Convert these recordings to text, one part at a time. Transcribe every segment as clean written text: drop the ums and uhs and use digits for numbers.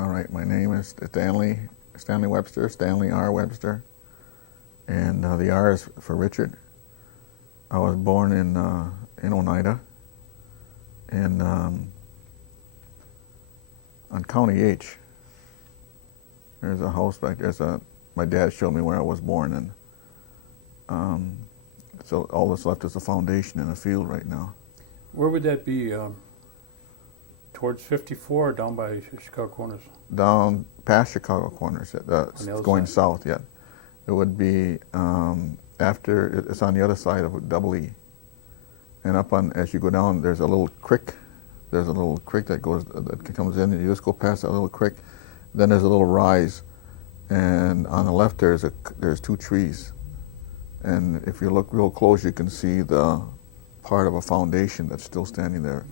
All right, my name is Stanley Webster, Stanley R Webster, and the R is for Richard. I was born in Oneida, in on County H. There's a house back there. My dad showed me where I was born, and so all that's left is a foundation in a field right now. Where would that be? Towards 54 or down by Chicago Corners? Down past Chicago Corners, going side? south yet. It would be after, it's on the other side of Double E. And up on, as you go down, there's a little creek. There's a little creek that comes in, and you just go past that little creek. Then there's a little rise, and on the left there's two trees. And if you look real close, you can see the part of a foundation that's still standing there.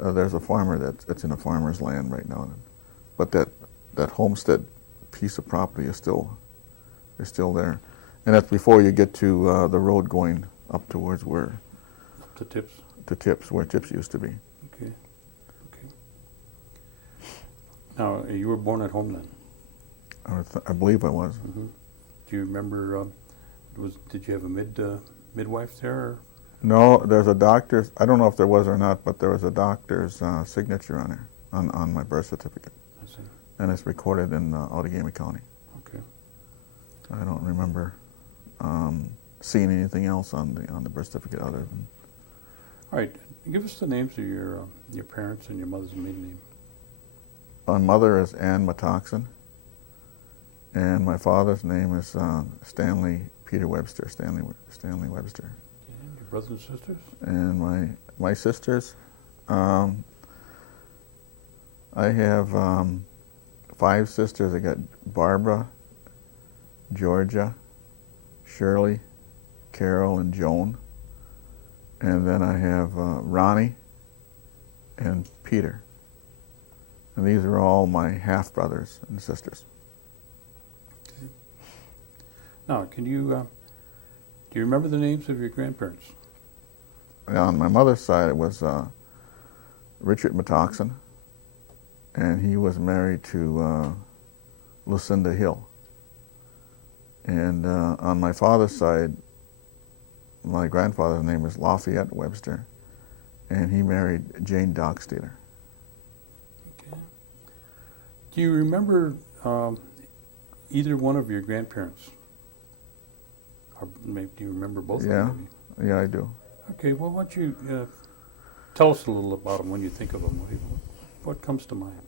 There's a farmer that's in a farmer's land right now, but that homestead piece of property is still there, and that's before you get to the road going up towards where To Tips. to Tips, where Tips used to be. Okay. Okay. Now, you were born at home then? I believe I was. Mm-hmm. Do you remember? Did you have a midwife there? Or? No, there's a doctor's. I don't know if there was or not, but there was a doctor's signature on there on my birth certificate. I see. And it's recorded in Outagamie County. Okay. I don't remember seeing anything else on the birth certificate other than. All right. Give us the names of your parents and your mother's maiden name. My mother is Ann Matoxen, and my father's name is Stanley Peter Webster. Stanley Webster. And your brothers and sisters? And my sisters, I have 5 sisters. I got Barbara, Georgia, Shirley, Carol, and Joan. And then I have Ronnie and Peter. And these are all my half-brothers and sisters. Okay. Now, do you remember the names of your grandparents? On my mother's side, it was Richard Matoxen, and he was married to Lucinda Hill. And on my father's side, my grandfather's name is Lafayette Webster, and he married Jane Dockstader. Okay. Do you remember either one of your grandparents? Or maybe do you remember both of them? Maybe? Yeah, I do. Okay, well, why don't you tell us a little about them when you think of them? What comes to mind?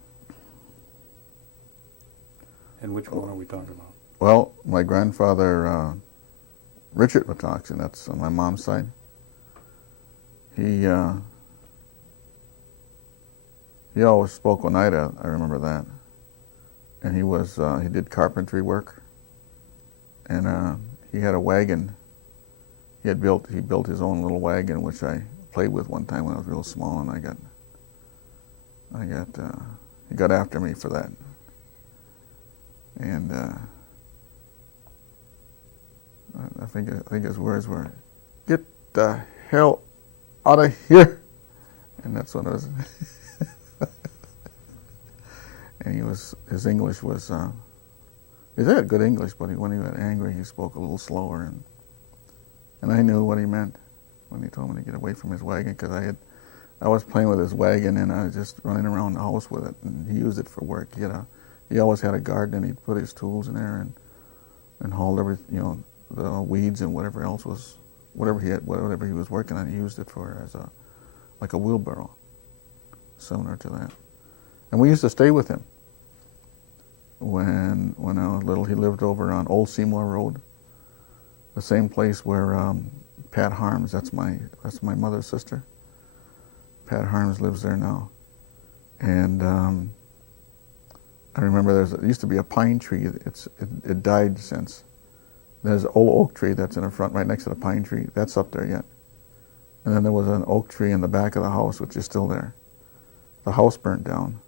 And which one are we talking about? Well, my grandfather, Richard Matoxen, that's on my mom's side. He always spoke Oneida, I remember that. And he did carpentry work. And he had a wagon. He built his own little wagon, which I played with one time when I was real small, and he got after me for that. And I think his words were, "Get the hell out of here," and that's what it was. And his English was, he had good English, but when he got angry, he spoke a little slower, and I knew what he meant when he told me to get away from his wagon, because I was playing with his wagon, and I was just running around the house with it, and he used it for work. He always had a garden, and he'd put his tools in there and hauled everything, the weeds and whatever else was, whatever he was working on, he used it for as like a wheelbarrow, similar to that. And we used to stay with him. When I was little, he lived over on Old Seymour Road, the same place where Pat Harms, that's my mother's sister. Pat Harms lives there now. And I remember there used to be a pine tree. It died since. There's an old oak tree that's in the front, right next to the pine tree. That's up there yet. And then there was an oak tree in the back of the house, which is still there. The house burnt down.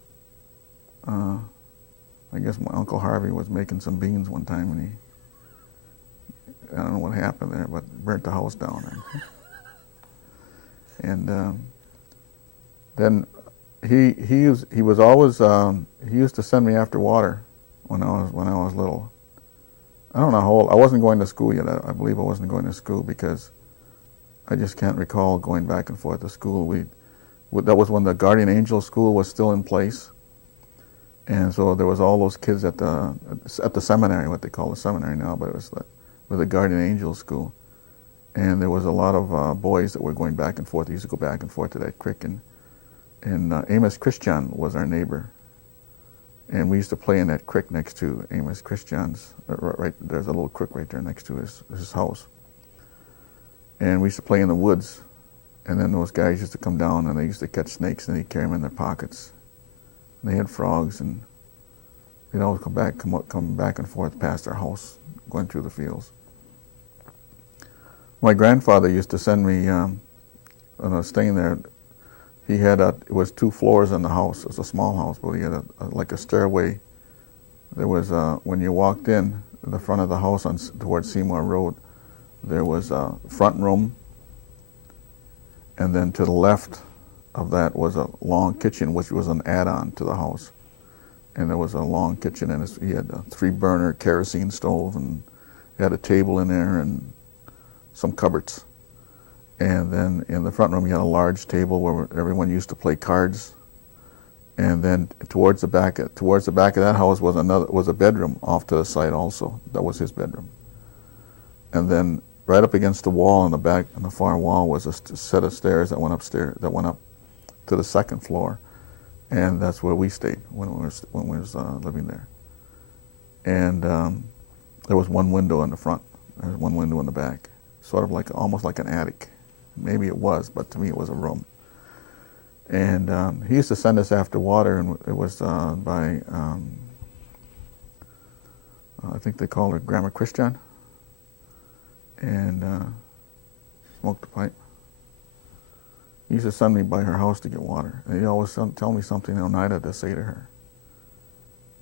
I guess my Uncle Harvey was making some beans one time, and I don't know what happened there, but burnt the house down. And then he was always he used to send me after water when I was little. I don't know how old. I wasn't going to school yet. I believe I wasn't going to school because I just can't recall going back and forth to school. That was when the Guardian Angel School was still in place, and so there was all those kids at the seminary, what they call the seminary now, but it was the Guardian Angel School, and there was a lot of boys that were going back and forth. They used to go back and forth to that creek, and Amos Christian was our neighbor, and we used to play in that creek next to Amos Christian's. Right there's a little creek right there next to his house, and we used to play in the woods. And then those guys used to come down and they used to catch snakes and they'd carry them in their pockets. And they had frogs and they'd always come back and forth past our house, going through the fields. My grandfather used to send me, when I was staying there, he had it was 2 floors in the house. It was a small house, but he had like a stairway. There was, when you walked in the front of the house towards Seymour Road, there was a front room. And then to the left of that was a long kitchen, which was an add-on to the house. And there was a long kitchen, and he had a 3-burner kerosene stove, and he had a table in there and some cupboards. And then in the front room, he had a large table where everyone used to play cards. And then towards the back of that house was a bedroom off to the side also. That was his bedroom. And then right up against the wall on the far wall was a set of stairs that went up to the 2nd floor, and that's where we stayed when we was living there. And there was one window in the front, there was one window in the back, sort of almost like an attic. Maybe it was, but to me it was a room. And he used to send us after water, and it was by I think they called her Grandma Christian. And smoked a pipe. He used to send me by her house to get water. And he'd always tell me something in Oneida to say to her.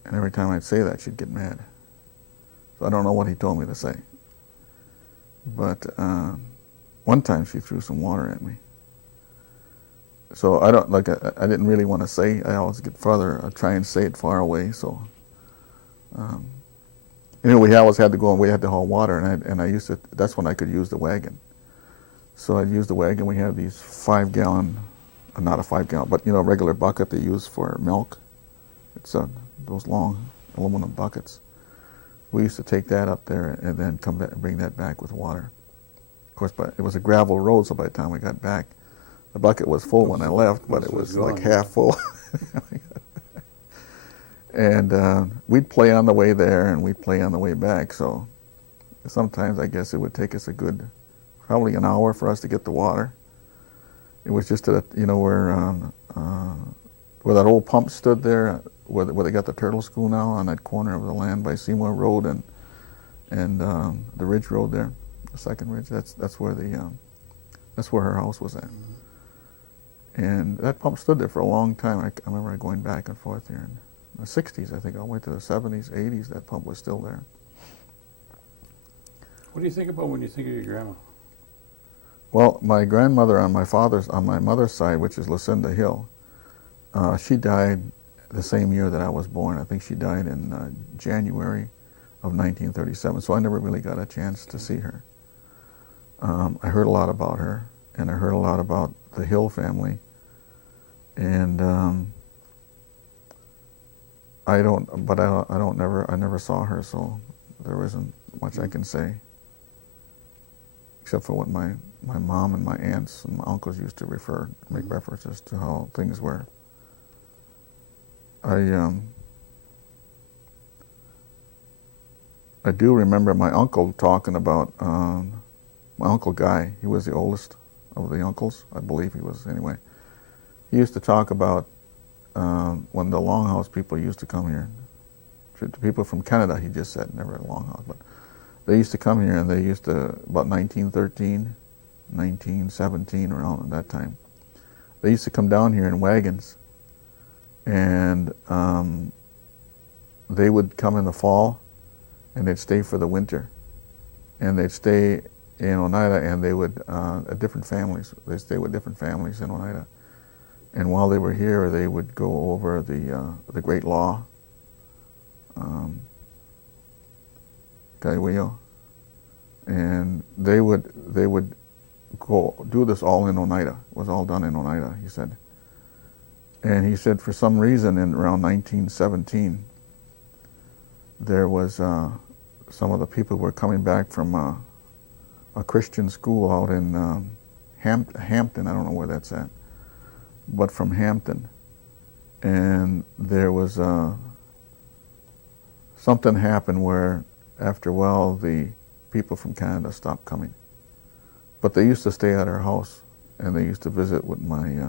And every time I'd say that, she'd get mad. So I don't know what he told me to say. But one time she threw some water at me. So I didn't really want to say. I always get farther. I try and say it far away. So. We always had to go and we had to haul water, and I used to. That's when I could use the wagon. So I'd use the wagon. We had these 5-gallon, not a 5-gallon, but a regular bucket they use for milk. It's those long aluminum buckets. We used to take that up there and then come back and bring that back with water. Of course, but it was a gravel road, so by the time we got back, the bucket was full when I left, but it was like half full. And we'd play on the way there, and we'd play on the way back. So sometimes I guess it would take us probably an hour for us to get the water. It was just where that old pump stood there, where they got the turtle school now, on that corner of the land by Seymour Road and the Ridge Road there, the 2nd Ridge. That's where her house was at. And that pump stood there for a long time. I remember going back and forth there. The 60s, I think, all the way to the 70s, 80s, that pump was still there. What do you think about when you think of your grandma? Well, my grandmother on my mother's side, which is Lucinda Hill, she died the same year that I was born. I think she died in January of 1937, so I never really got a chance to see her. I heard a lot about her, and I heard a lot about the Hill family, and I never saw her, so there isn't much I can say, except for what my mom and my aunts and my uncles used to make references to how things were. I do remember my uncle talking about my Uncle Guy. He was the oldest of the uncles, I believe he was anyway. He used to talk about when the Longhouse people used to come here. The people from Canada, he just said, never at Longhouse, but they used to come here, and they used to, about 1913, 1917, around that time, they used to come down here in wagons, and they would come in the fall, and they'd stay for the winter, and they'd stay in Oneida, and they would, different families, they'd stay with different families in Oneida, And while they were here, they would go over the Great Law, Kaiweo, and they would go do this all in Oneida. It was all done in Oneida, he said. And he said for some reason in around 1917, there was some of the people were coming back from a Christian school out in Hampton. I don't know where that's at, but from Hampton. And there was something happened where after a while the people from Canada stopped coming. But they used to stay at our house, and they used to visit with my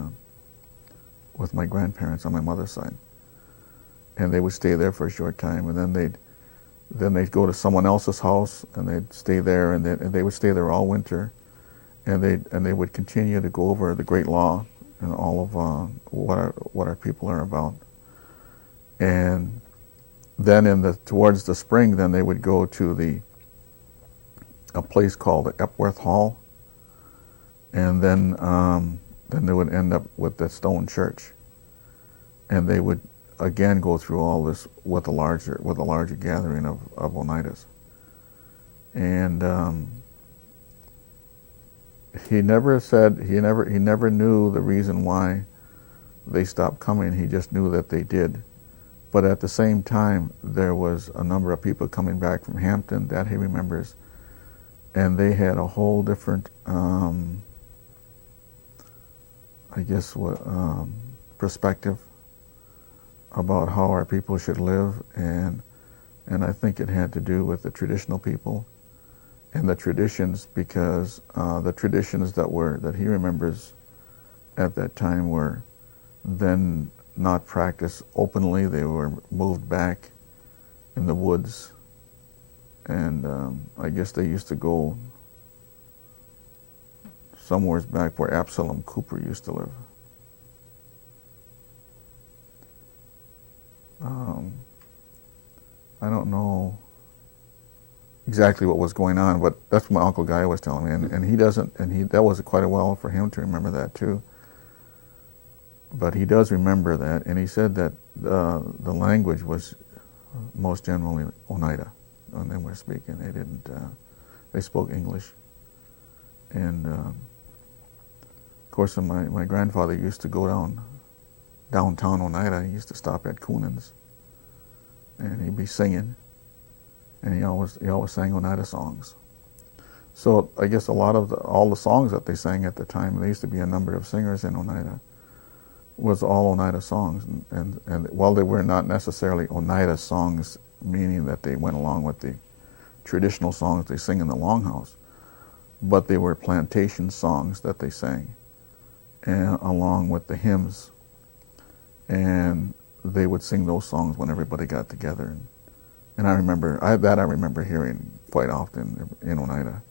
grandparents on my mother's side. And they would stay there for a short time, and then they'd go to someone else's house, and they'd stay there, and they would stay there all winter, and they would continue to go over the Great Law and all of what our people are about. And then towards the spring, then they would go to a place called the Epworth Hall, and then they would end up with the stone church, and they would again go through all this with a larger gathering of Oneidas. And he never knew the reason why they stopped coming. He just knew that they did. But at the same time, there was a number of people coming back from Hampton that he remembers, and they had a whole different perspective about how our people should live, and I think it had to do with the traditional people and the traditions, because the traditions that he remembers at that time were then not practiced openly. They were moved back in the woods, and I guess they used to go somewhere back where Absalom Cooper used to live. I don't know exactly what was going on, but that's what my Uncle Guy was telling me, and that was quite a while for him to remember that too. But he does remember that, and he said that the language was most generally Oneida when they were speaking. They spoke English, and of course, my grandfather used to go downtown Oneida. He used to stop at Coonan's, and he'd be singing, and he always sang Oneida songs. So I guess all the songs that they sang at the time, there used to be a number of singers in Oneida, was all Oneida songs, and while they were not necessarily Oneida songs, meaning that they went along with the traditional songs they sing in the longhouse, but they were plantation songs that they sang, and along with the hymns, and they would sing those songs when everybody got together, and I remember hearing quite often in Oneida.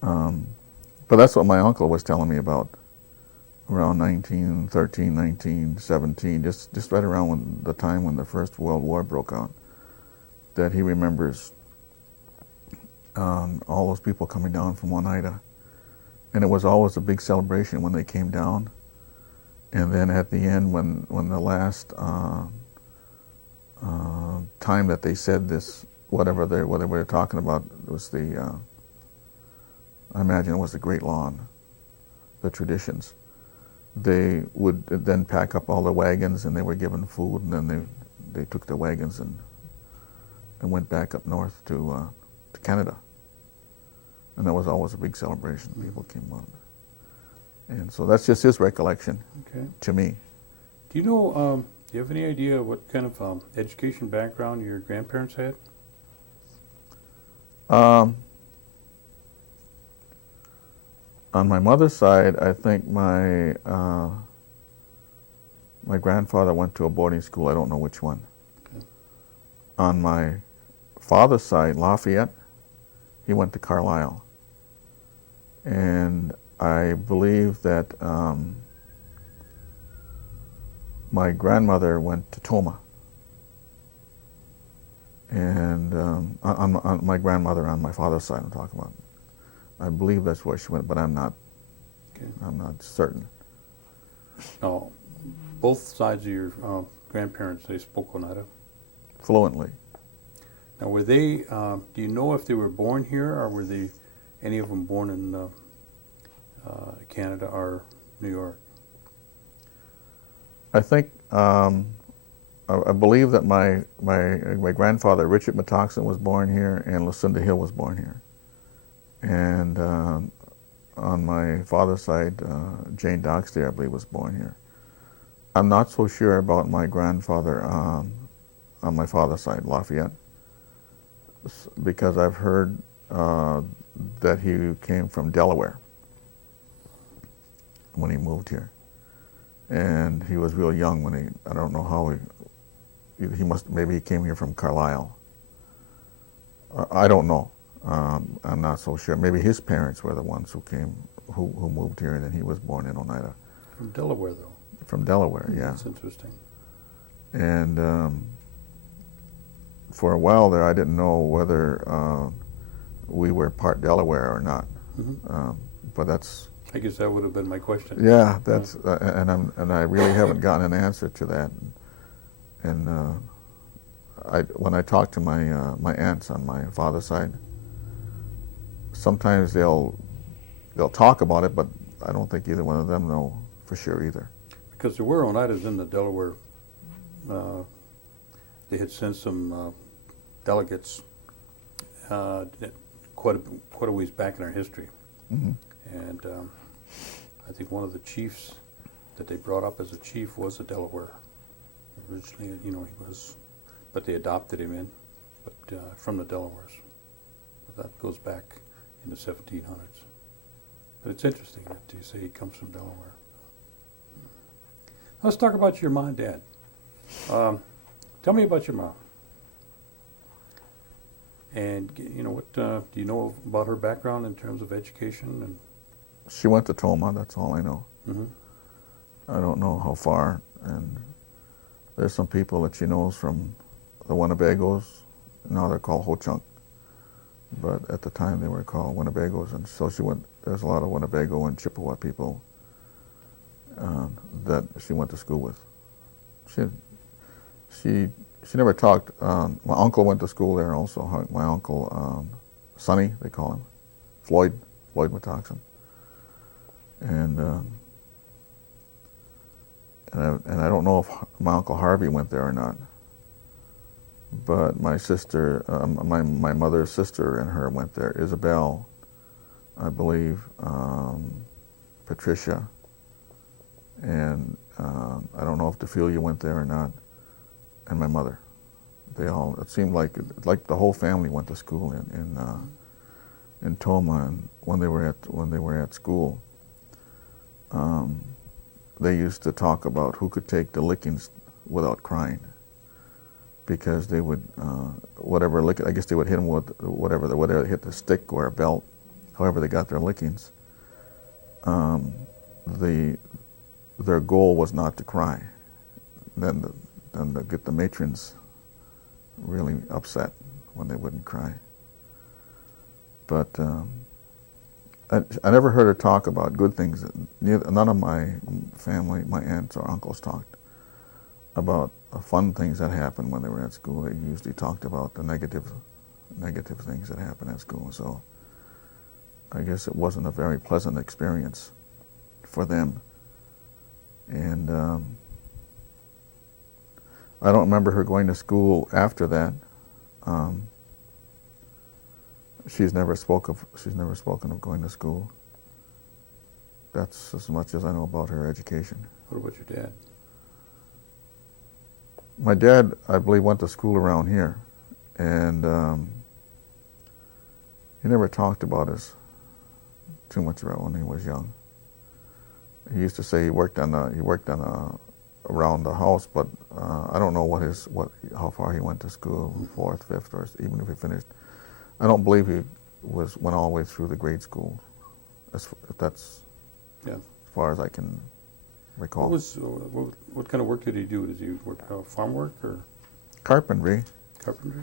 But that's what my uncle was telling me about around 1913, 1917, just right around the time when the First World War broke out, that he remembers all those people coming down from Oneida. And it was always a big celebration when they came down. And then at the end, when the last time that they said this, whatever they were talking about, was I imagine it was the Great Law, the traditions. They would then pack up all the wagons, and they were given food, and then they took the wagons and went back up north to Canada. And that was always a big celebration. People came out. And so that's just his recollection to me. Do you know, do you have any idea what kind of education background your grandparents had? On my mother's side, I think my grandfather went to a boarding school. I don't know which one. Okay. On my father's side, Lafayette, he went to Carlisle. And I believe that my grandmother went to Toma. And on my grandmother on my father's side, I'm talking about. I believe that's where she went, but I'm not certain. Now, both sides of your grandparents, they spoke Oneida. Fluently. Now, were they? Do you know if they were born here, or were they any of them born in Canada or New York? I think I believe that my grandfather Richard Metoxen was born here, and Lucinda Hill was born here, and on my father's side, Jane Doxter, I believe, was born here. I'm not so sure about my grandfather on my father's side, Lafayette, because I've heard that he came from Delaware when he moved here, and he was real young when I don't know how maybe he came here from Carlisle. I don't know. I'm not so sure. Maybe his parents were the ones who moved here, and then he was born in Oneida. From Delaware, though. From Delaware, yeah. That's interesting. And for a while there, I didn't know whether we were part Delaware or not. Mm-hmm. But that's. I guess that would have been my question. Yeah, that's and I really haven't gotten an answer to that. And when I talk to my aunts on my father's side, sometimes they'll talk about it, but I don't think either one of them know for sure either. Because there were Oneidas in the Delaware. They had sent some delegates quite a ways back in our history. Mm-hmm. And I think one of the chiefs that they brought up as a chief was a Delaware. Originally, he was, but they adopted him in, but from the Delawares. That goes back in the 1700s. But it's interesting that you say he comes from Delaware. Let's talk about your mom and dad. Tell me about your mom. And what do you know about her background in terms of education? And she went to Toma. That's all I know. mm-hmm. I don't know how far. And there's some people that she knows from the Winnebagos. Now they're called Ho-Chunk, but at the time they were called Winnebagos. And so she went. There's a lot of Winnebago and Chippewa people that she went to school with. She never talked. My uncle went to school there also. My uncle Sonny, they call him, Floyd Metoxen, and I don't know if my uncle Harvey went there or not. But my sister, my mother's sister and her went there. Isabel, I believe, Patricia, and I don't know if Defilia went there or not, and my mother. They all. It seemed like the whole family went to school in Toma, and when they were at school, they used to talk about who could take the lickings without crying, because they would whatever lick. I guess they would hit them with whatever they hit, the stick or a belt, however they got their lickings. Their goal was not to cry. Then to get the matrons really upset when they wouldn't cry. But I never heard her talk about good things. None of my family, my aunts or uncles, talked about fun things that happened when they were at school. They usually talked about the negative things that happened at school. So I guess it wasn't a very pleasant experience for them. And I don't remember her going to school after that. She's never spoken of going to school. That's as much as I know about her education. What about your dad? My dad, I believe, went to school around here, and he never talked about us too much about when he was young. He used to say he worked on around the house, but I don't know how far he went to school, 4th, 5th, or even if he finished. I don't believe he went all the way through the grade school. That's as far as I can recall. What kind of work did he do? Did he work farm work or carpentry? Carpentry.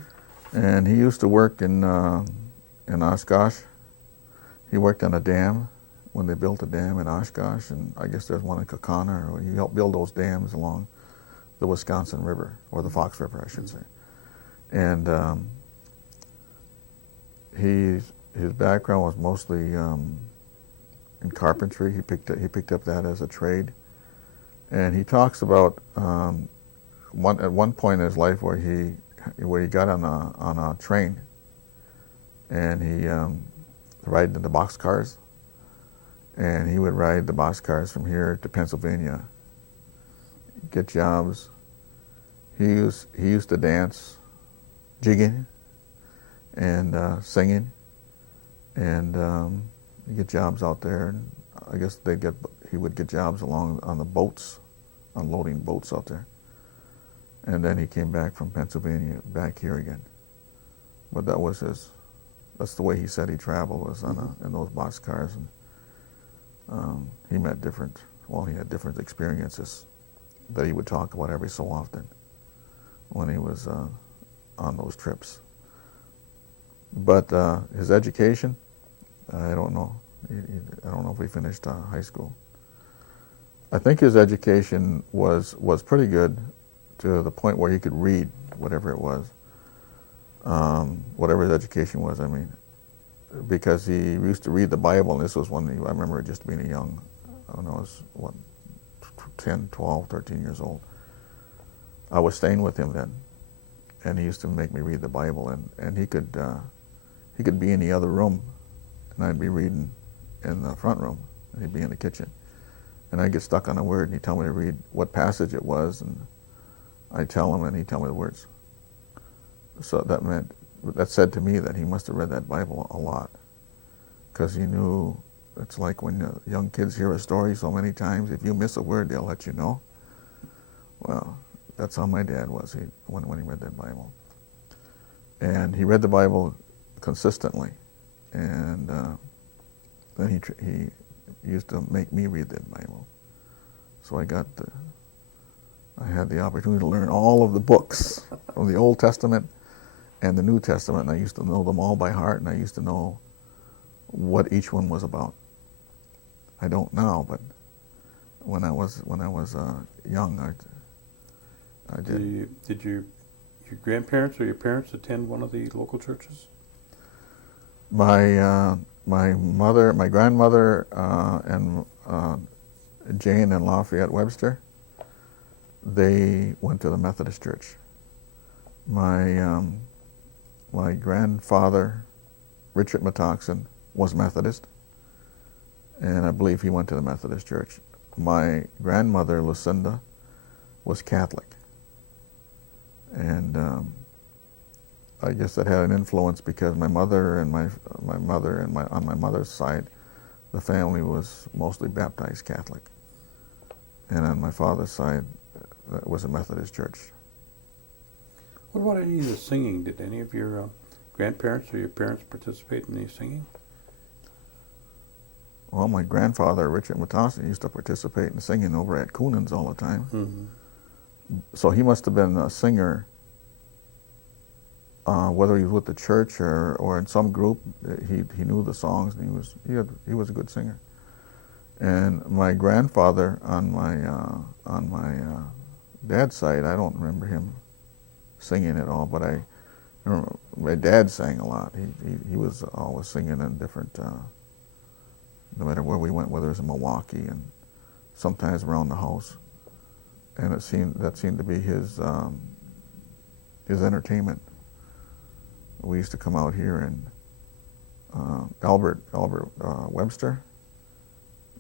And he used to work in Oshkosh. He worked on a dam when they built a dam in Oshkosh, and I guess there's one in Kaukauna, or he helped build those dams along the Wisconsin River, or the Fox River, I should say. And his background was mostly in carpentry. He picked up that as a trade, and he talks about at one point in his life where he got on a train, and he ride in the boxcars, and he would ride the boxcars from here to Pennsylvania, get jobs. He used to dance, jigging, and singing, and get jobs out there. And I guess he would get jobs on the boats, unloading boats out there. And then he came back from Pennsylvania back here again. But that's the way he said he traveled, was in those boxcars. And he had different experiences that he would talk about every so often when he was on those trips. But his education, I don't know. I don't know if he finished high school. I think his education was pretty good, to the point where he could read whatever it was, whatever his education was, I mean, because he used to read the Bible, and this was I remember just being I was 10, 12, 13 years old. I was staying with him then, and he used to make me read the Bible, and he could be in the other room, and I'd be reading in the front room, and he'd be in the kitchen, and I'd get stuck on a word, and he'd tell me to read what passage it was, and I'd tell him, and he'd tell me the words. So that said to me that he must have read that Bible a lot, because he knew. It's like when young kids hear a story so many times, if you miss a word, they'll let you know. Well, that's how my dad was when he read that Bible. And he read the Bible consistently, and then he used to make me read that Bible. So I had the opportunity to learn all of the books from the Old Testament and the New Testament, and I used to know them all by heart, and I used to know what each one was about. I don't now, but when I was young, I did. Did your grandparents or your parents attend one of the local churches? My grandmother, and Jane and Lafayette Webster, they went to the Methodist Church. My grandfather, Richard Metoxen, was Methodist, and I believe he went to the Methodist Church. My grandmother, Lucinda, was Catholic, and I guess that had an influence, because my mother and on my mother's side, the family was mostly baptized Catholic, and on my father's side, it was a Methodist church. What about any of the singing? Did any of your grandparents or your parents participate in any singing? Well, my grandfather, Richard Metoxen, used to participate in singing over at Coonan's all the time. Mm-hmm. So he must have been a singer, whether he was with the church or in some group. He knew the songs, and he was a good singer. And my grandfather on my dad's side, I don't remember him singing at all, but I remember my dad sang a lot. He was always singing in different, no matter where we went, whether it was in Milwaukee and sometimes around the house. And that seemed to be his entertainment. We used to come out here, and Albert Webster,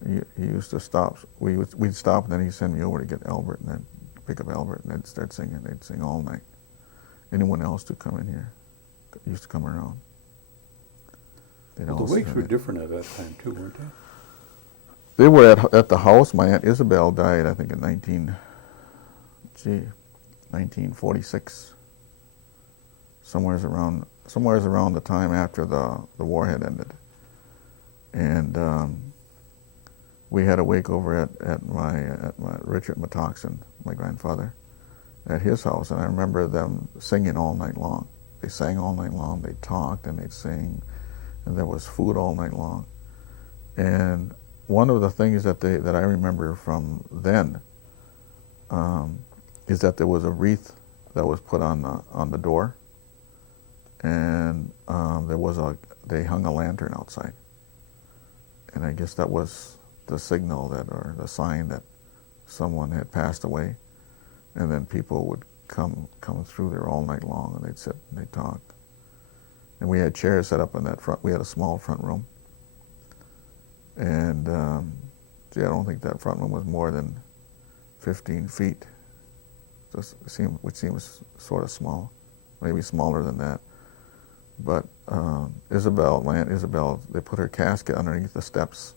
he used to stop. We'd stop, and then he'd send me over to get Albert, and I'd pick up Albert, and they'd start singing. They'd sing all night. Anyone else to come in here used to come around. Well, the wakes were different at that time too, weren't they? They were at the house. My Aunt Isabel died, I think, in 1946. Somewheres around the time after the war had ended, and we had a wake over at my Richard Metoxen, my grandfather, at his house, and I remember them singing all night long. They sang all night long. They talked and they'd sing, and there was food all night long. And one of the things that I remember from then is that there was a wreath that was put on the door, and they hung a lantern outside, and I guess that was the signal or the sign that someone had passed away, and then people would come through there all night long, and they'd sit and they'd talk. And we had chairs set up in that front. We had a small front room, and I don't think that front room was more than 15 feet, which seems sort of small, maybe smaller than that. But Isabel, they put her casket underneath the steps,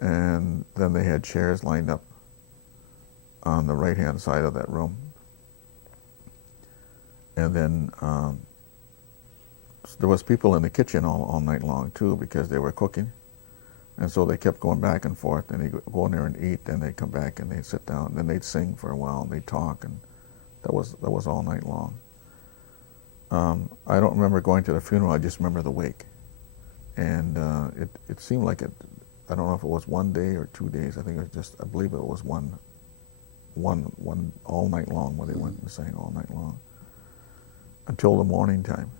and then they had chairs lined up on the right-hand side of that room. And then there was people in the kitchen all night long too, because they were cooking, and so they kept going back and forth, and they'd go in there and eat, and they'd come back and they'd sit down, and then they'd sing for a while, and they'd talk, and that was all night long. I don't remember going to the funeral. I just remember the wake, and it seemed like it. I don't know if it was 1 day or 2 days. I believe it was one all night long, where they went and sang all night long until the morning time.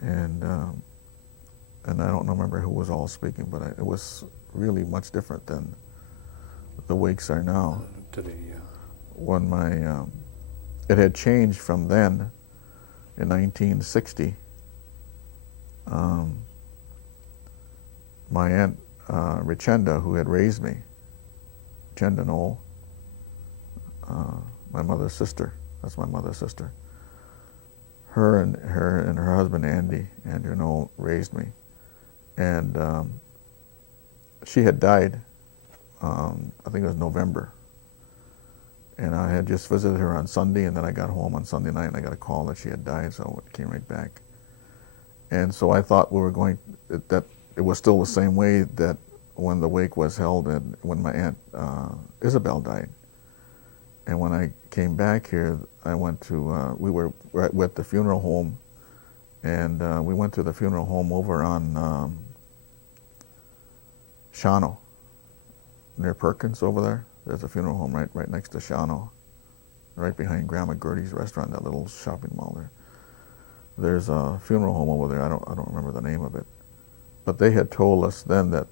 And I don't remember who was all speaking, but it was really much different than the wakes are now. Today, yeah. When it had changed from then. In 1960, my aunt Richenda, who had raised me, Richenda Knoll, my mother's sister. That's my mother's sister. Her and her husband Andrew Knoll, raised me, and she had died. I think it was November. And I had just visited her on Sunday, and then I got home on Sunday night, and I got a call that she had died, so it came right back. And so I thought that it was still the same way that when the wake was held and when my Aunt Isabel died. And when I came back here, I went to, we were at the funeral home, and we went to the funeral home over on Shawano, near Perkins over there. There's a funeral home right next to Shawano, right behind Grandma Gertie's restaurant, that little shopping mall there. There's a funeral home over there. I don't remember the name of it, but they had told us then that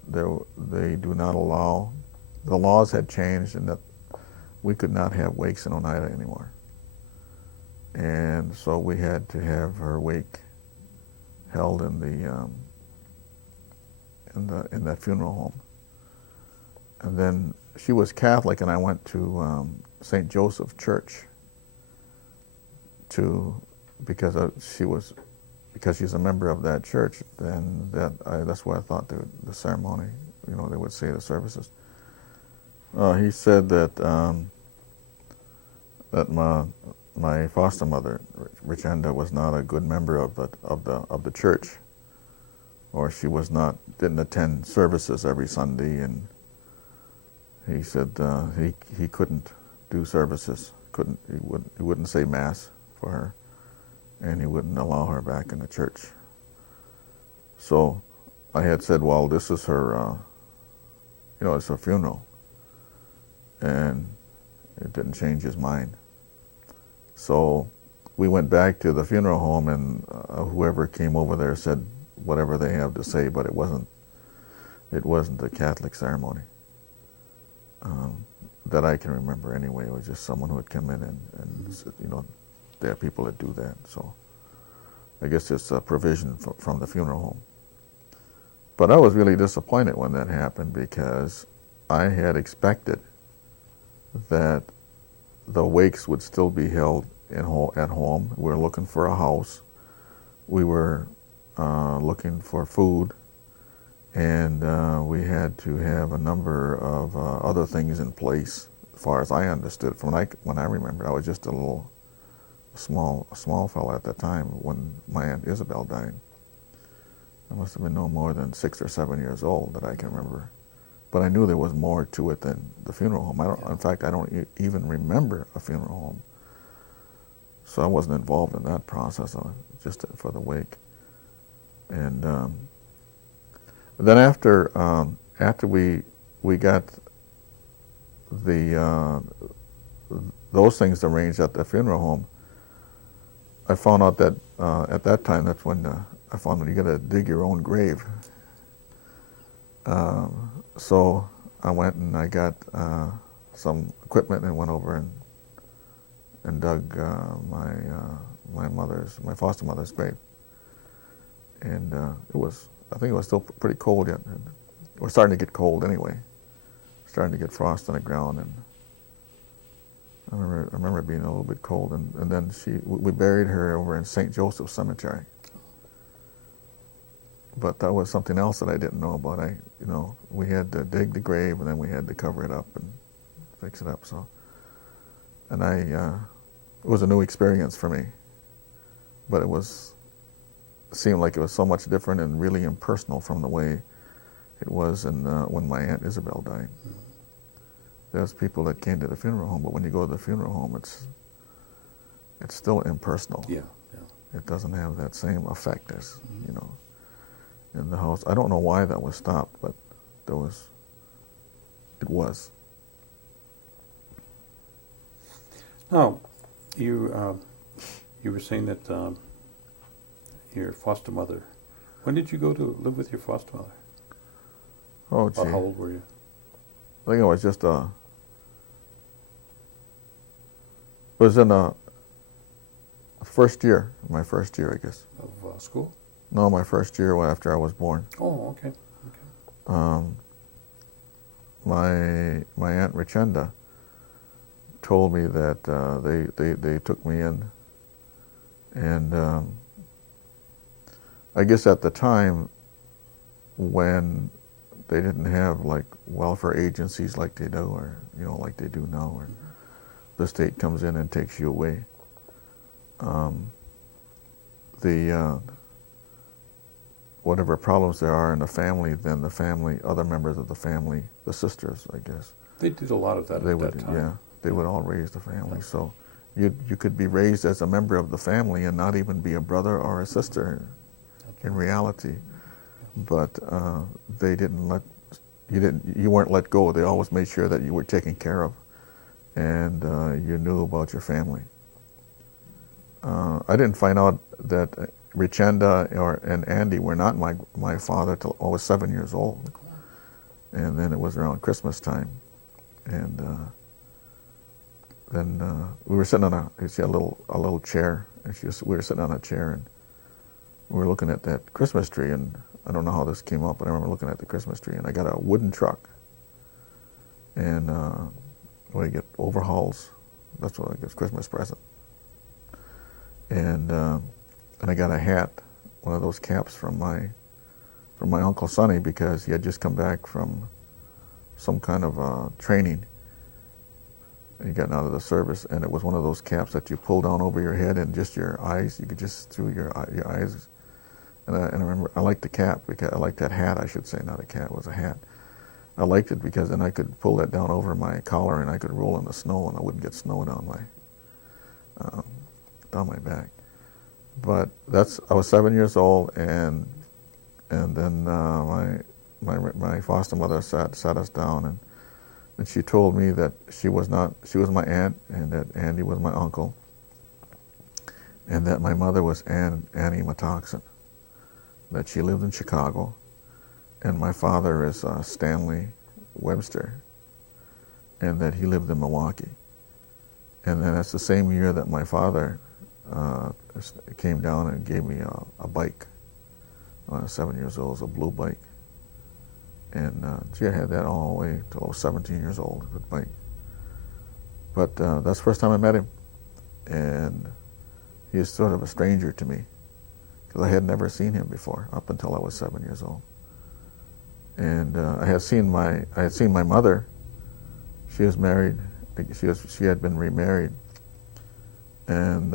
they do not allow. The laws had changed, and that we could not have wakes in Oneida anymore. And so we had to have her wake held in that funeral home. And then she was Catholic, and I went to St. Joseph Church because she's a member of that church. Then that's where I thought the ceremony, they would say the services. He said that my foster mother, Richenda, was not a good member of the church, or she didn't attend services every Sunday, and he said he couldn't do services. He wouldn't say mass for her, and he wouldn't allow her back in the church. So I had said, well, this is her, it's her funeral, and it didn't change his mind. So we went back to the funeral home, and whoever came over there said whatever they have to say, but it wasn't a Catholic ceremony. That I can remember anyway. It was just someone who had come in and there are people that do that. So I guess it's a provision from the funeral home. But I was really disappointed when that happened, because I had expected that the wakes would still be held at home. We were looking for a house. We were looking for food. And we had to have a number of other things in place, as far as I understood. When I remember, I was just a small fella at that time when my Aunt Isabel died. I must have been no more than 6 or 7 years old, that I can remember. But I knew there was more to it than the funeral home. In fact, I don't even remember a funeral home. So I wasn't involved in that process, just for the wake. And Then after we got the those things arranged at the funeral home, I found out that at that time, that's when I found that you got to dig your own grave. So I went and I got some equipment and went over and dug my foster mother's grave. And I think it was still pretty cold yet. It was starting to get cold anyway, starting to get frost on the ground, and I remember it being a little bit cold. And then we buried her over in St. Joseph's Cemetery. But that was something else that I didn't know about. We had to dig the grave, and then we had to cover it up and fix it up. So, and it was a new experience for me. But it seemed like it was so much different and really impersonal from the way it was when my Aunt Isabel died. There's people that came to the funeral home, but when you go to the funeral home, it's still impersonal. Yeah. It doesn't have that same effect as in the house. I don't know why that was stopped, but it was. Now, you were saying that your foster mother. When did you go to live with your foster mother? Oh, gee. About how old were you? I think it was just it was in my first year, I guess. Of school? No, my first year after I was born. Oh, okay. My Aunt Richenda told me that they took me in, and I guess at the time when they didn't have like welfare agencies like they do, or like they do now, where the state comes in and takes you away. Whatever problems there are in the family, then the family, other members of the family, the sisters, I guess. They did a lot of that at that time. Yeah, they would all raise the family. So you could be raised as a member of the family and not even be a brother or a sister in reality. But they didn't you weren't let go. They always made sure that you were taken care of, and you knew about your family. I didn't find out that Richenda and Andy were not my father till I was 7 years old, and then it was around Christmas time, and then we were sitting on a little chair, and we were sitting on a chair, and we were looking at that Christmas tree, and I don't know how this came up, but I remember looking at the Christmas tree, and I got a wooden truck, and when I get overhauls, that's what I get, Christmas present, and I got a hat, one of those caps from my Uncle Sonny, because he had just come back from some kind of training. And he got out of the service, and it was one of those caps that you pull down over your head and just your eyes. You could just through your eyes. And I remember I liked the cap, because I liked that hat. I should say, not a cap, it was a hat. I liked it because then I could pull that down over my collar, and I could roll in the snow, and I wouldn't get snow down my back. But I was 7 years old, and then my foster mother sat us down, and she told me that she was my aunt, and that Andy was my uncle, and that my mother was Annie Matoxin, that she lived in Chicago, and my father is Stan Webster, and that he lived in Milwaukee. And then that's the same year that my father came down and gave me a bike when I was 7 years old. It was a blue bike. And I had that all the way till I was 17 years old, a good bike. But that's the first time I met him. And he was sort of a stranger to me, because I had never seen him before up until I was 7 years old. And I had seen my mother. She was married. She had been remarried, and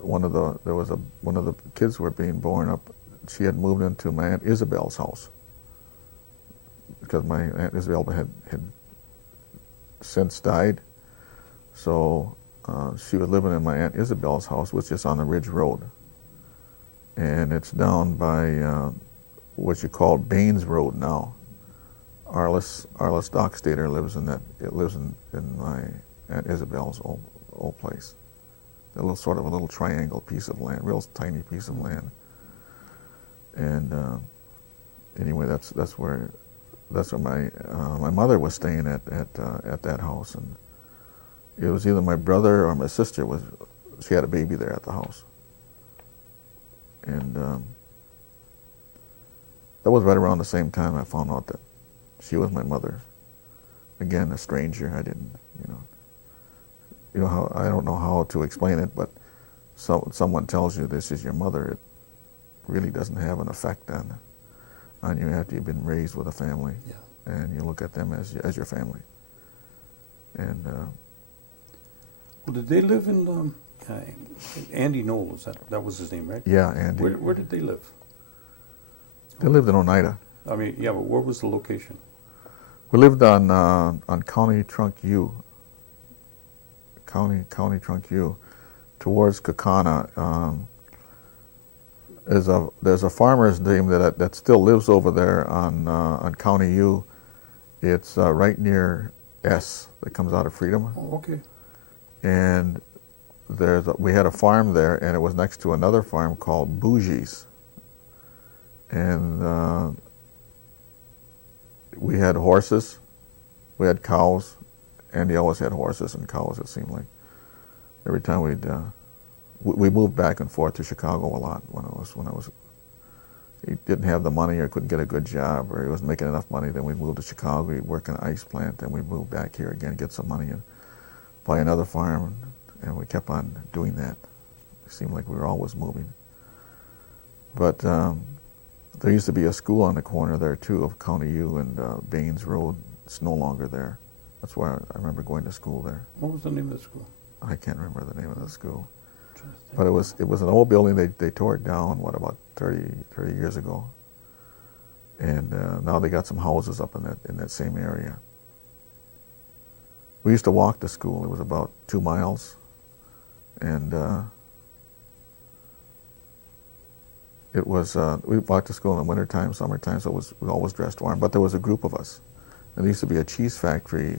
one of the kids were being born up. She had moved into my Aunt Isabel's house, because my Aunt Isabel had since died. So she was living in my Aunt Isabel's house, which is on the Ridge Road, and it's down by what you call Baines Road now. Arliss Dockstader lives in that. It lives in my Aunt Isabel's old place. A little sort of a little triangle piece of land, real tiny piece of land. And anyway, that's where my mother was staying at that house, and it was either my brother or my sister she had a baby there at the house, and that was right around the same time I found out that she was my mother. Again, a stranger. I didn't, how I don't know how to explain it, but someone tells you this is your mother, it really doesn't have an effect on you after you've been raised with a family, and you look at them as your family. And well, did they live in Andy Knoll? That was his name, right? Yeah, Andy. Where did they live? They lived in Oneida. I mean, yeah, but where was the location? We lived on County Trunk U. County Trunk U, towards Kakana. There's a farmer's name that still lives over there on County U. It's right near S that comes out of Freedom. Oh, okay. And we had a farm there, and it was next to another farm called Bougie's. And we had horses, we had cows. Andy always had horses and cows, it seemed like. Every time we moved back and forth to Chicago a lot when I was he didn't have the money or couldn't get a good job or he wasn't making enough money. Then we'd move to Chicago, he'd work in an ice plant, then we'd move back here again, get some money and buy another farm, and we kept on doing that. It seemed like we were always moving. But there used to be a school on the corner there too of County U and Baines Road. It's no longer there. That's why I remember going to school there. What was the name of the school? I can't remember the name of the school. But it was an old building. They tore it down, about 30 years ago. And now they got some houses up in that same area. We used to walk to school. It was about 2 miles. And we walked to school in the wintertime, summertime, so we always dressed warm. But there was a group of us. And there used to be a cheese factory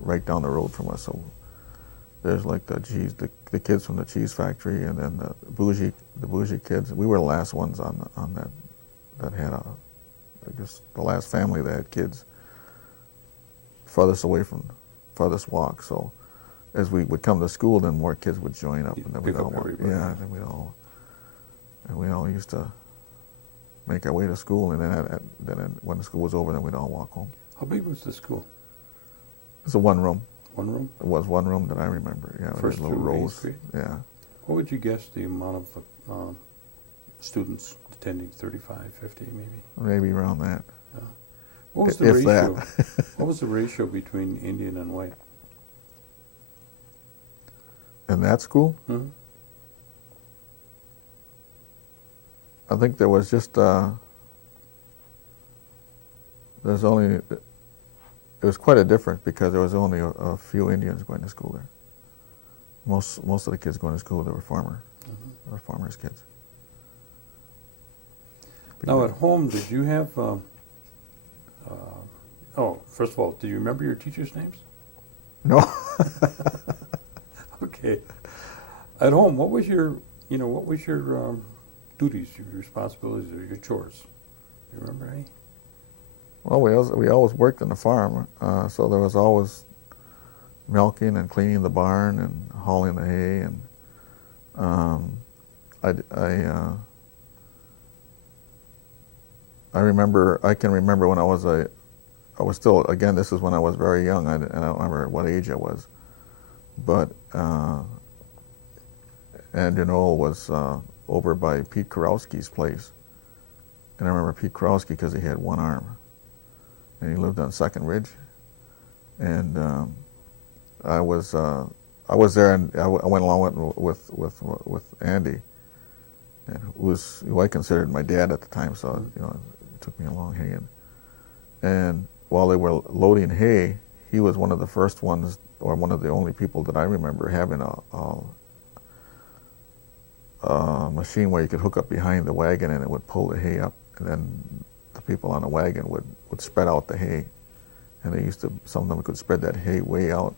right down the road from us. So there's like the kids from the cheese factory, and then the bougie kids. We were the last ones on that had I guess the last family that had kids farthest walk. So as we would come to school, then more kids would join up, and then we'd all we all used to make our way to school, and then when the school was over, then we'd all walk home. How big was the school? It's a one room. One room? It was one room that I remember. Yeah, First little through rows. 8th grade? Yeah. What would you guess the amount of students attending? 35, 50, maybe? Maybe around that. Yeah. What was the ratio? What was the ratio between Indian and white? In that school? Hmm? I think there was just it was quite a difference because there was only a few Indians going to school there. Most of the kids going to school, they were farmers' kids. Now at home, did you have, first of all, do you remember your teachers' names? No. Okay. At home, what was your duties, your responsibilities, or your chores? Do you remember any? Well, we always worked in the farm, so there was always milking and cleaning the barn and hauling the hay, and I can remember when I was still, again, this is when I was very young, and I don't remember what age I was, but and was over by Pete Kurowski's place, and I remember Pete Kurowski because he had one arm. And he lived on Second Ridge, and I was there, and I went along with Andy, and who I considered my dad at the time. So it took me along hay, and while they were loading hay, he was one of the first ones, or one of the only people that I remember having a machine where you could hook up behind the wagon and it would pull the hay up and then the people on the wagon would spread out the hay, and they used to, some of them could spread that hay way out,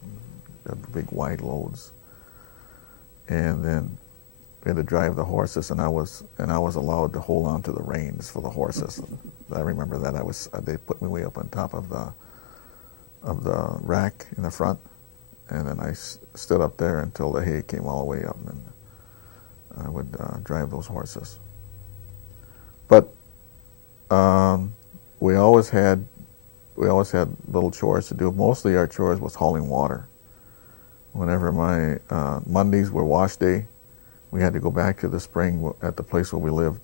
big wide loads, and then we had to drive the horses, and I was allowed to hold on to the reins for the horses. I remember that they put me way up on top of the rack in the front, and then I stood up there until the hay came all the way up, and I would drive those horses. But we always had little chores to do. Mostly our chores was hauling water. Whenever my Mondays were wash day, we had to go back to the spring at the place where we lived,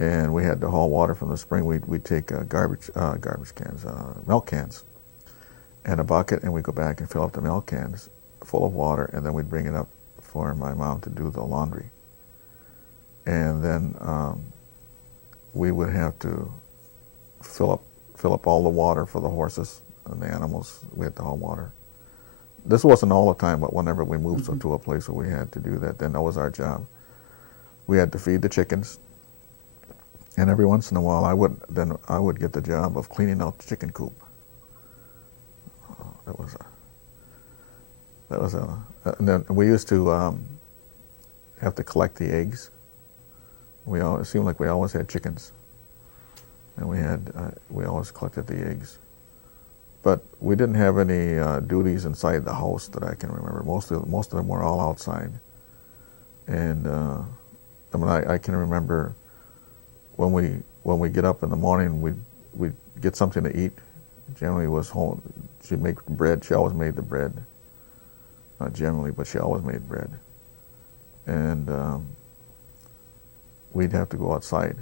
and we had to haul water from the spring. We'd take garbage cans, milk cans, and a bucket, and we'd go back and fill up the milk cans full of water, and then we'd bring it up for my mom to do the laundry. And then we would have to fill up all the water for the horses and the animals. We had to haul water. This wasn't all the time, but whenever we moved to a place where we had to do that, then that was our job. We had to feed the chickens, and every once in a while I would get the job of cleaning out the chicken coop. And then we used to have to collect the eggs. It seemed like we always had chickens, and we always collected the eggs. But we didn't have any duties inside the house that I can remember. Most of them were all outside. And I can remember when we get up in the morning, we'd get something to eat. Generally, it was home. She'd make bread. She always made the bread. Not generally, but she always made bread. And we'd have to go outside.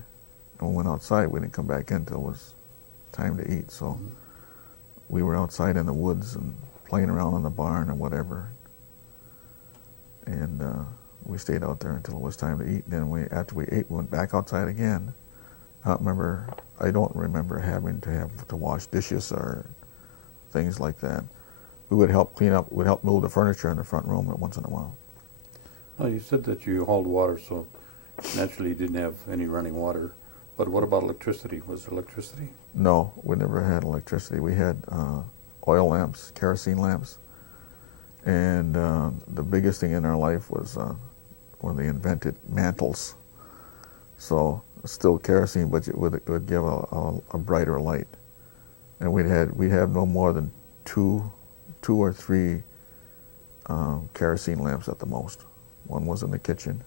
And when we went outside, we didn't come back in until it was time to eat. So we were outside in the woods and playing around in the barn or whatever. And we stayed out there until it was time to eat. And then after we ate, we went back outside again. I don't remember having to wash dishes or things like that. We would help clean up, we'd help move the furniture in the front room once in a while. Well, you said that you hauled water, so naturally you didn't have any running water. But what about electricity? Was there electricity? No, we never had electricity. We had oil lamps, kerosene lamps, and the biggest thing in our life was when they invented mantles. So still kerosene, but it would give a brighter light. And we'd have no more than two or three kerosene lamps at the most. One was in the kitchen.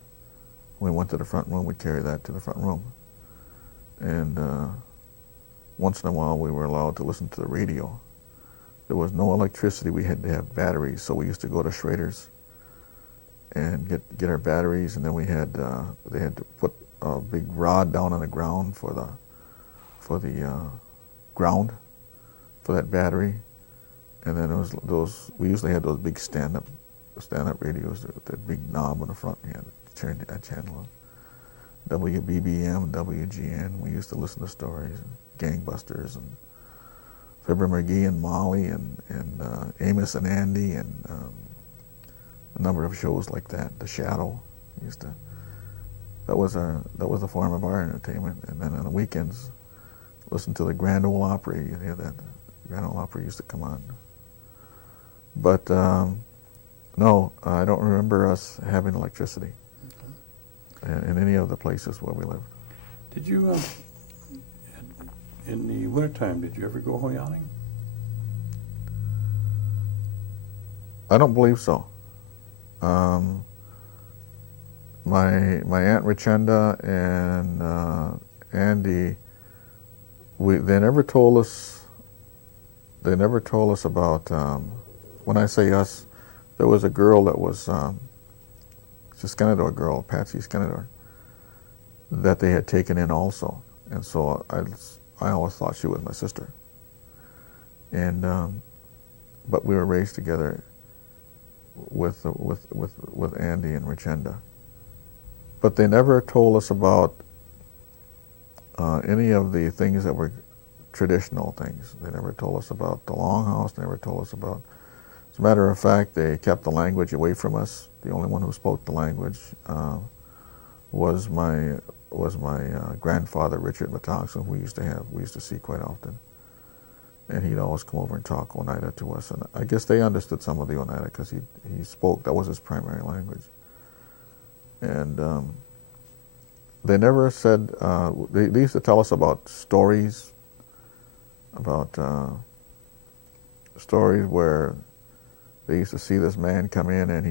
When we went to the front room, we'd carry that to the front room. And once in a while, we were allowed to listen to the radio. There was no electricity. We had to have batteries, so we used to go to Schrader's and get our batteries, and then they had to put a big rod down on the ground for the ground for that battery. And then we usually had those big stand-up radios with that big knob on the front. You had to turn that channel on. WBBM, WGN. We used to listen to stories, Gangbusters, and Fibber McGee and Molly, and Amos and Andy, and a number of shows like that. The Shadow. That was a form of our entertainment. And then on the weekends, listen to the Grand Ole Opry. You hear that? Grand Ole Opry used to come on. But no, I don't remember us having electricity in any of the places where we lived. Did you, in the wintertime, did you ever go yachting? I don't believe so. My Aunt Richenda and Andy, they never told us about, when I say us, there was a girl that was, it's a Skenador girl, Patsy Skenador, that they had taken in also. And so I always thought she was my sister. And, but we were raised together with Andy and Richenda. But they never told us about any of the things that were traditional things. They never told us about the longhouse. They never told us about. As a matter of fact, they kept the language away from us. The only one who spoke the language was my grandfather Richard Metaxen, who we used to see quite often, and he'd always come over and talk Oneida to us, and I guess they understood some of the Oneida because he spoke, that was his primary language, and they never said, they used to tell us about stories, stories where they used to see this man come in and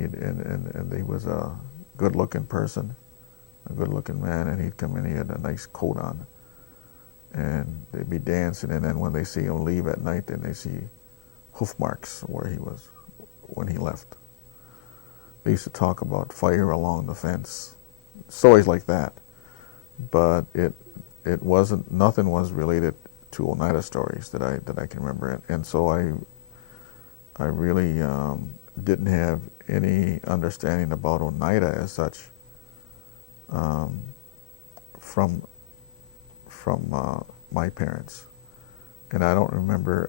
he was a good-looking person, a good-looking man, and he'd come in, he had a nice coat on, and they'd be dancing, and then when they see him leave at night, then they see hoof marks where he was when he left. They used to talk about fire along the fence, stories like that, but it wasn't, nothing was related to Oneida stories that I can remember, and so I really didn't have any understanding about Oneida as such from my parents, and I don't remember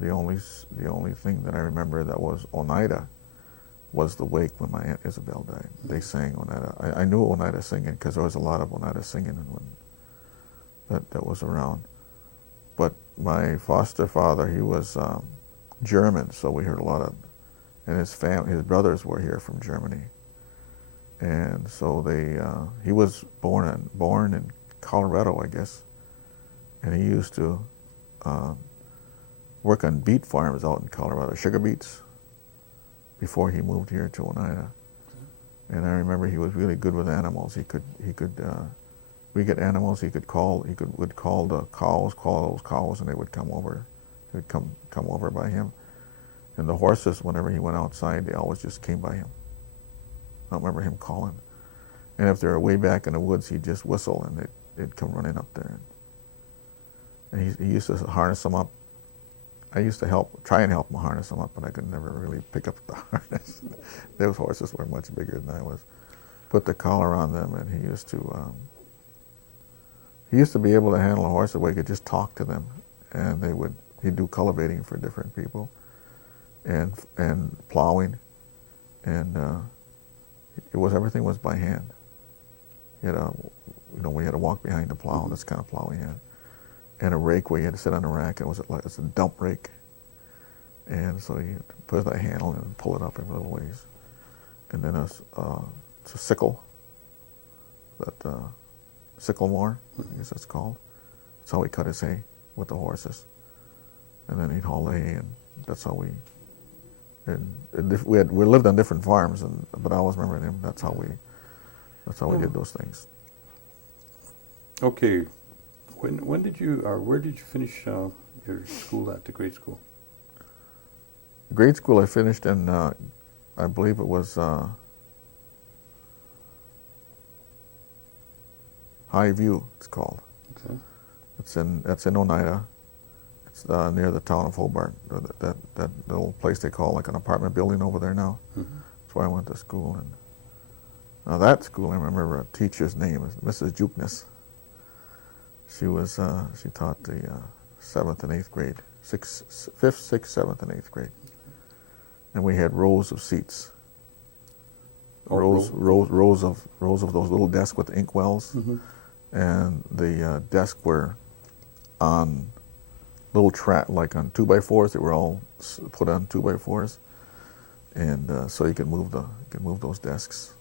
the only thing that I remember that was Oneida was the wake when my Aunt Isabel died. They sang Oneida. I knew Oneida singing because there was a lot of Oneida singing when that was around. But my foster father, he was German, so we heard a lot of, and his brothers were here from Germany, and so he was born in Colorado, I guess, and he used to work on beet farms out in Colorado, sugar beets, before he moved here to Oneida. And I remember he was really good with animals. We get animals, would call the cows, call those cows, and they would come over. They would come over by him. And the horses, whenever he went outside, they always just came by him. I don't remember him calling. And if they were way back in the woods, he'd just whistle, and they'd come running up there. And he used to harness them up. I used to try and help him harness them up, but I could never really pick up the harness. Those horses were much bigger than I was. Put the collar on them, and he used to be able to handle a horse where he could just talk to them, and he'd do cultivating for different people, and plowing, and everything was by hand. We had to walk behind the plow, and that's the kind of plow we had, and a rake where you had to sit on a rack, and it's a dump rake, and so you put that handle and pull it up in little ways, and then it's a sickle, sycamore, I guess that's called. That's how he cut his hay with the horses, and then he'd haul the hay, and that's how we lived on different farms, but I always remember him. That's how we did those things. Okay, when did you, or where did you finish your school at, the grade school? Grade school I finished in, I believe it was High View, it's called. Okay. That's in Oneida. It's near the town of Hobart. That little place they call like an apartment building over there now. Mm-hmm. That's where I went to school. And now that school, I remember a teacher's name is Mrs. Jukness. She taught the 7th and 8th grade, 5th, 6th, 7th, and 8th grade. And we had rows of seats. Rows of those little desks with ink wells. Mm-hmm. And the desks were on little like on 2x4s. They were all put on 2x4s, and so you could move those desks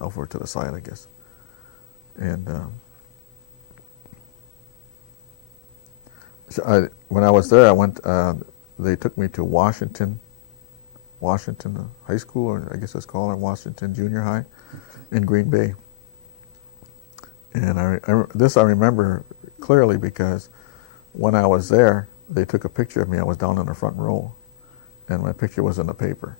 over to the side, I guess. And so when I was there, I went. They took me to Washington High School, or I guess it's called, or Washington Junior High, in Green Bay. And I remember clearly because when I was there, they took a picture of me. I was down in the front row, and my picture was in the paper.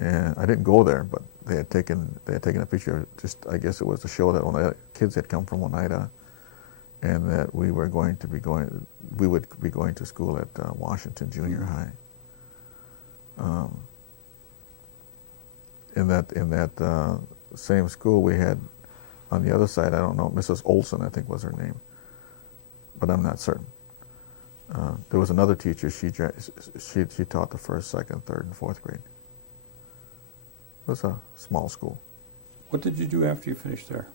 And I didn't go there, but they had taken a picture. Just, I guess it was to show that Oneida kids had come from Oneida, and that we would be going to school at Washington Junior High. In that same school, we had on the other side, I don't know, Mrs. Olson, I think was her name, but I'm not certain. There was another teacher. She taught the 1st, 2nd, 3rd, and 4th grade. It was a small school. What did you do after you finished there?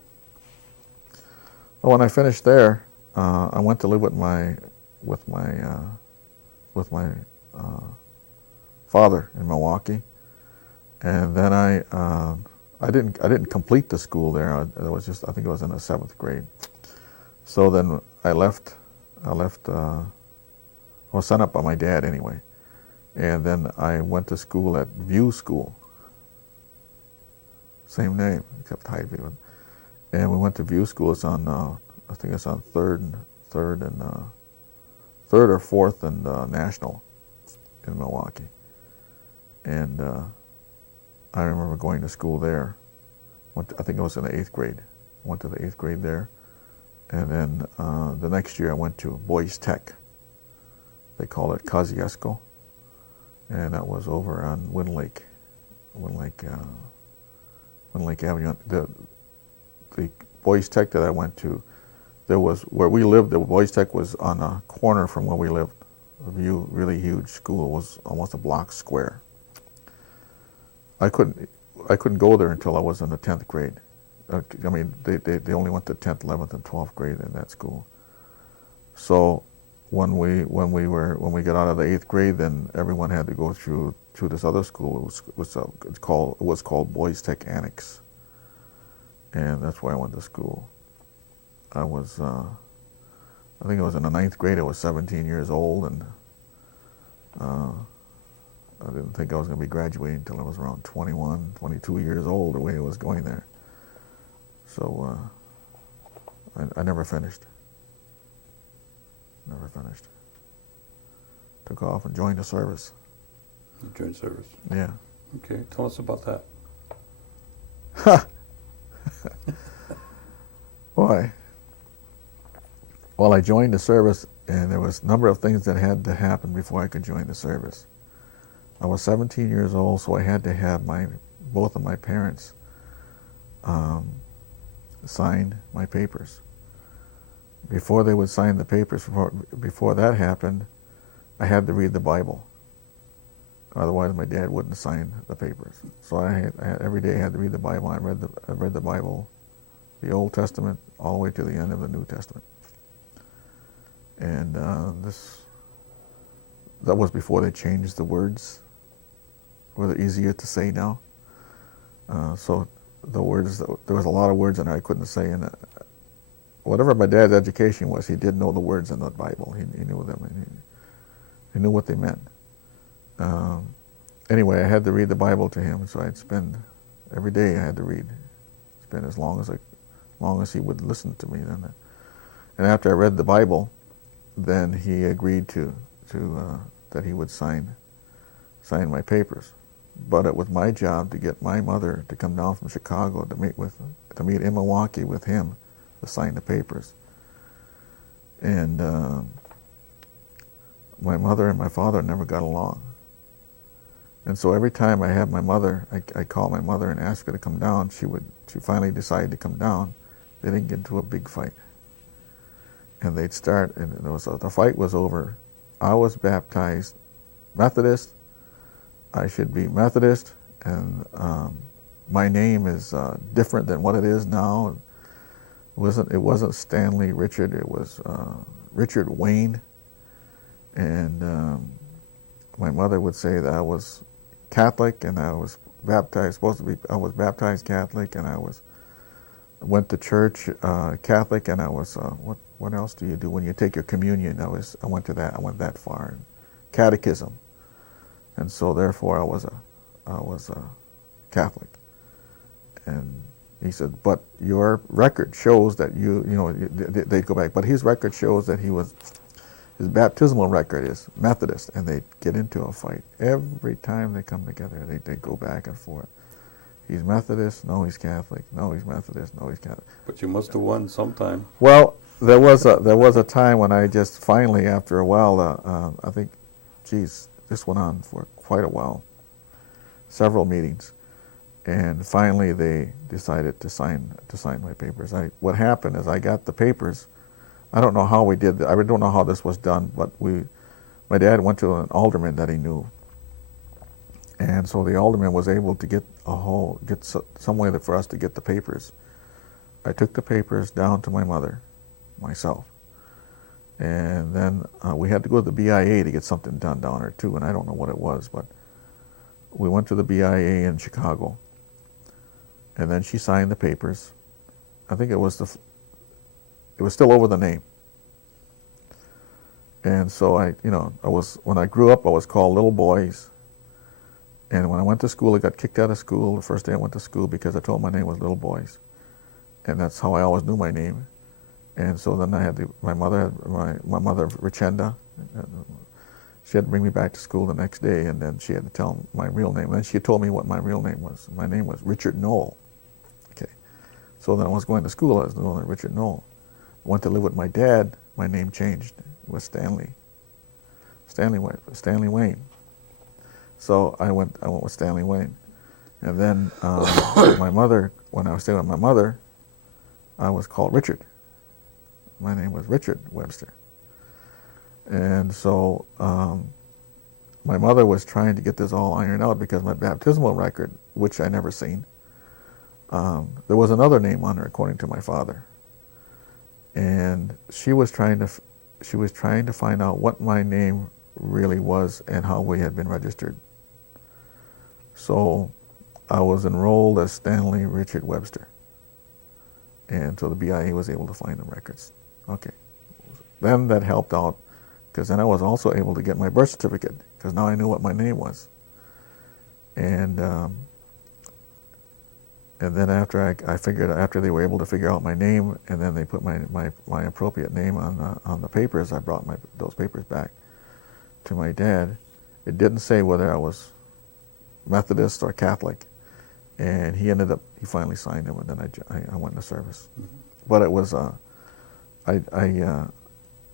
Well, when I finished there, I went to live with my father in Milwaukee, and then I didn't complete the school there. I think it was in the 7th grade. So then I left. I was sent up by my dad anyway, and then I went to school at View School. Same name except Hyde-View. And we went to View School. It's on, I think it's on third or 4th and National in Milwaukee. And I remember going to school there. I think I was in the 8th grade. Went to the 8th grade there. And then the next year I went to Boys Tech. They call it Kosciuszko. And that was over on Wind Lake Avenue. The Boys Tech that I went to, there was, where we lived, the Boys Tech was on a corner from where we lived. A really huge school. It was almost a block square. I couldn't go there until I was in the 10th grade. I mean, they only went to 10th, 11th, and 12th grade in that school. So when we got out of the 8th grade, then everyone had to go through this other school. It was called Boys Tech Annex, and that's where I went to school. I think I was in the 9th grade. I was 17 years old, and I didn't think I was going to be graduating until I was around 21, 22 years old, the way it was going there. So I never finished. Took off and joined the service. You joined service? Yeah. Okay, tell us about that. Boy. Well, I joined the service, and there was a number of things that had to happen before I could join the service. I was 17 years old, so I had to have both of my parents sign my papers. Before they would sign the papers, before that happened, I had to read the Bible. Otherwise, my dad wouldn't sign the papers. So every day I had to read the Bible. I read the Bible, the Old Testament, all the way to the end of the New Testament. And that was before they changed the words. Were they easier to say now? So the words, there was a lot of words in there I couldn't say. And whatever my dad's education was, he did know the words in the Bible. He knew them. And he knew what they meant. Anyway, I had to read the Bible to him, so I'd spend every day I had to read. Spend as long as he would listen to me. Then, and after I read the Bible, then he agreed to that he would sign my papers. But it was my job to get my mother to come down from Chicago to meet in Milwaukee with him to sign the papers. And my mother and my father never got along. And so every time I had my mother, I called my mother and asked her to come down. She finally decided to come down. They didn't get into a big fight. And they'd start, and the fight was over. I was baptized Methodist. I should be Methodist, and my name is different than what it is now. It wasn't Stanley Richard. It was Richard Wayne. And my mother would say that I was Catholic, and I was baptized. I was baptized Catholic, and I went to church Catholic, and I was what else do you do when you take your communion? I went that far, and catechism, and so therefore I was a Catholic. And he said, but your record shows that they'd go back, but his record shows that his baptismal record is Methodist, and they'd get into a fight. Every time they come together, they go back and forth. He's Methodist, no, he's Catholic, no, he's Methodist, no, he's Catholic. But you must have won sometime. Well, there was a time when I just finally, after a while, I think, this went on for quite a while, several meetings, and finally they decided to sign my papers. What happened is I got the papers. I don't know how we did that. I don't know how this was done, but my dad went to an alderman that he knew, And so the alderman was able to get some way for us to get the papers. I took the papers down to my mother, myself, and then we had to go to the BIA to get something done down there too, and I don't know what it was, but we went to the BIA in Chicago, and then she signed the papers. I think it was still over the name. And so when I grew up, I was called Little Boys. And when I went to school, I got kicked out of school the first day I went to school because I told my name was Little Boys. And that's how I always knew my name. And so then I had my mother, Richenda, she had to bring me back to school the next day, and then she had to tell my real name. And then she told me what my real name was. My name was Richard Knoll. Okay. So then I was going to school, I was known as Richard Knoll. I went to live with my dad, my name changed. It was Stanley Wayne. So I went with Stanley Wayne. And then my mother, when I was staying with my mother, I was called Richard. My name was Richard Webster. And so my mother was trying to get this all ironed out because my baptismal record, which I never seen, there was another name on there according to my father. And she was trying to find out what my name really was and how we had been registered. So I was enrolled as Stanley Richard Webster. And so the BIA was able to find the records. Okay. Then that helped out, because then I was also able to get my birth certificate, because now I knew what my name was. And then after they were able to figure out my name, and then they put my appropriate name on the papers, I brought those papers back to my dad. It didn't say whether I was Methodist or Catholic, and he finally signed them, and then I went into service. Mm-hmm. But it was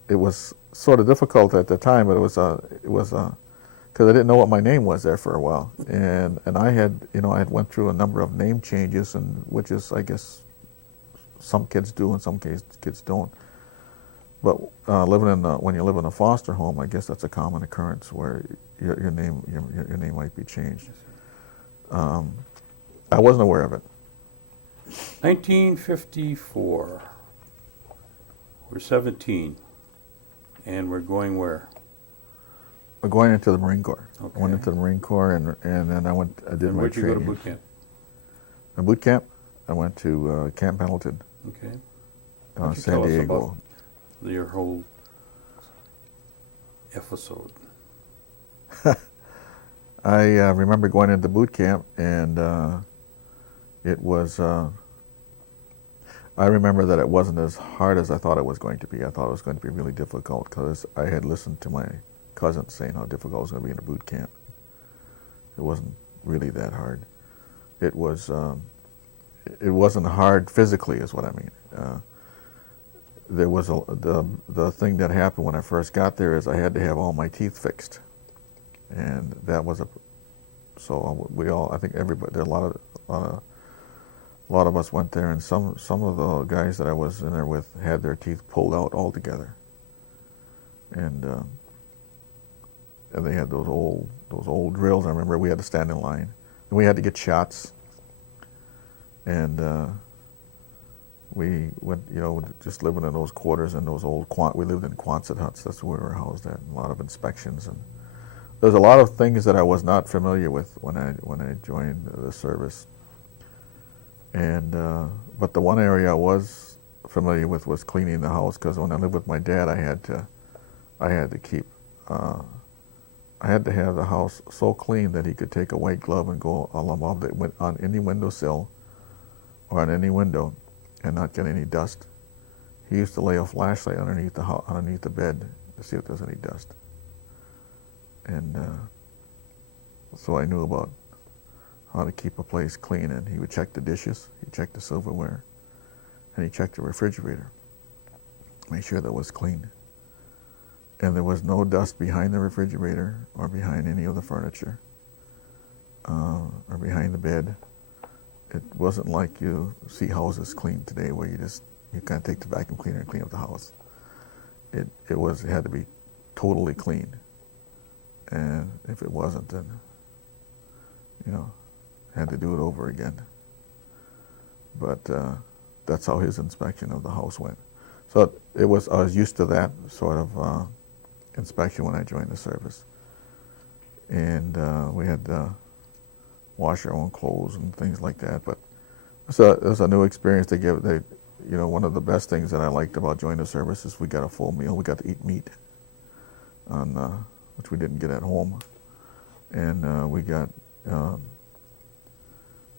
it was sort of difficult at the time, but it was because I didn't know what my name was there for a while, and I had went through a number of name changes, and which is, I guess, some kids do and some kids don't. But when you live in a foster home, I guess that's a common occurrence where your name might be changed. I wasn't aware of it. 1954. We're 17, and we're going where? We're going into the Marine Corps. Okay. I went into the Marine Corps, and then I did my training. Where'd you go to boot camp? A boot camp? I went to Camp Pendleton. Okay. San Diego. Us about your whole episode. I remember going into boot camp, and it was. I remember that it wasn't as hard as I thought it was going to be. I thought it was going to be really difficult because I had listened to my cousin saying how difficult it was going to be in a boot camp. It wasn't really that hard. It was. It wasn't hard physically, is what I mean. There was the thing that happened when I first got there is I had to have all my teeth fixed, and that was so we all, I think everybody, there were a lot of us went there, and some of the guys that I was in there with had their teeth pulled out altogether, and they had those old drills. I remember we had to stand in line, and we had to get shots, and we went, just living in those quarters and those we lived in Quonset huts. That's where we were housed at. A lot of inspections, and there's a lot of things that I was not familiar with when I joined the service. And but the one area I was familiar with was cleaning the house, because when I lived with my dad, I had to have the house so clean that he could take a white glove and go on any windowsill or on any window and not get any dust. He used to lay a flashlight underneath the bed to see if there's any dust. And so I knew about how to keep a place clean, and he would check the dishes, he'd check the silverware, and he checked the refrigerator, make sure that was clean. And there was no dust behind the refrigerator or behind any of the furniture or behind the bed. It wasn't like you see houses cleaned today where you kind of take the vacuum cleaner and clean up the house. It had to be totally clean. And if it wasn't, then you know, had to do it over again. But that's how his inspection of the house went. So I was used to that sort of inspection when I joined the service. And we had to wash our own clothes and things like that. But it was a new experience to give. You know, one of the best things that I liked about joining the service is we got a full meal. We got to eat meat, which we didn't get at home. And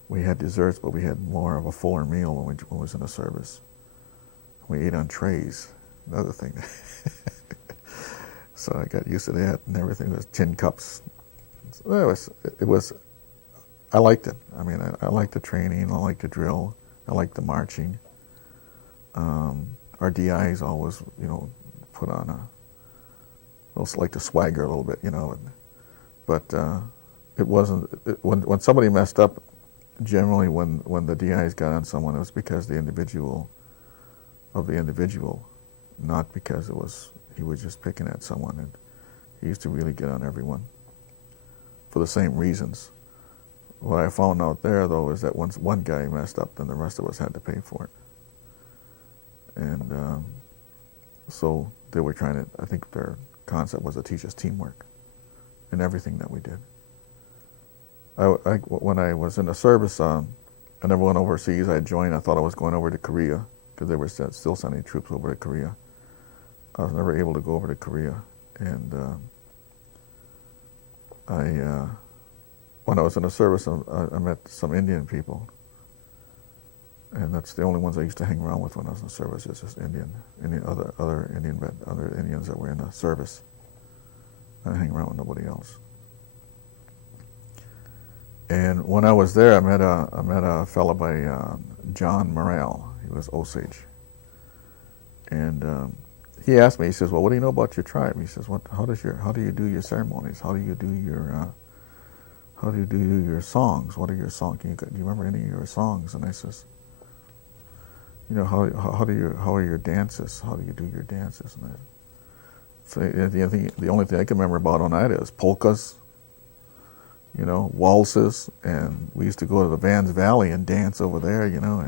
we had desserts, but we had more of a fuller meal when we was in the service. We ate on trays, another thing. So I got used to that, and everything was tin cups. So I liked it. I mean, I liked the training, I liked the drill, I liked the marching. Our DIs always, you know, put on also like to swagger a little bit, you know. But it wasn't, when somebody messed up, generally when the DIs got on someone, it was because the individual, not because he was just picking at someone. And he used to really get on everyone for the same reasons. What I found out there, though, is that once one guy messed up, then the rest of us had to pay for it. And so they were trying to, I think their concept was to teach us teamwork in everything that we did. When I was in the service, I never went overseas. I thought I was going over to Korea, because they were still sending troops over to Korea. I was never able to go over to Korea. And when I was in the service, I met some Indian people. And that's the only ones I used to hang around with when I was in the service, is just other Indians that were in the service. I hang around with nobody else. And when I was there, I met a fellow by John Morrell. He was Osage. And he asked me, he says, "Well, what do you know about your tribe?" He says, how do you do your ceremonies? How do you do your songs? What are your songs? Do you remember any of your songs? And I says, you know, how are your dances? How do you do your dances? And so the only thing I can remember about Oneida is polkas, you know, waltzes, and we used to go to the Vans Valley and dance over there, you know,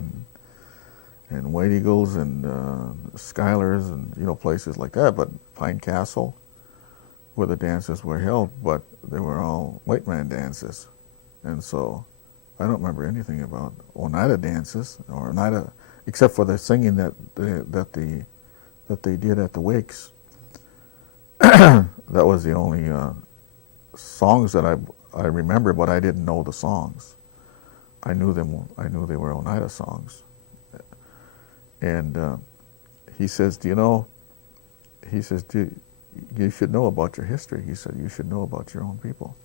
and White Eagles and Schuyler's and, you know, places like that. But Pine Castle, where the dances were held, but they were all white man dances. And so I don't remember anything about Oneida dances, or Oneida, except for the singing that they did at the wakes. That was the only songs that I remember, but I didn't know the songs. I knew they were Oneida songs. And he says, "Do you know?" He says, "You should know about your history." He said, "You should know about your own people."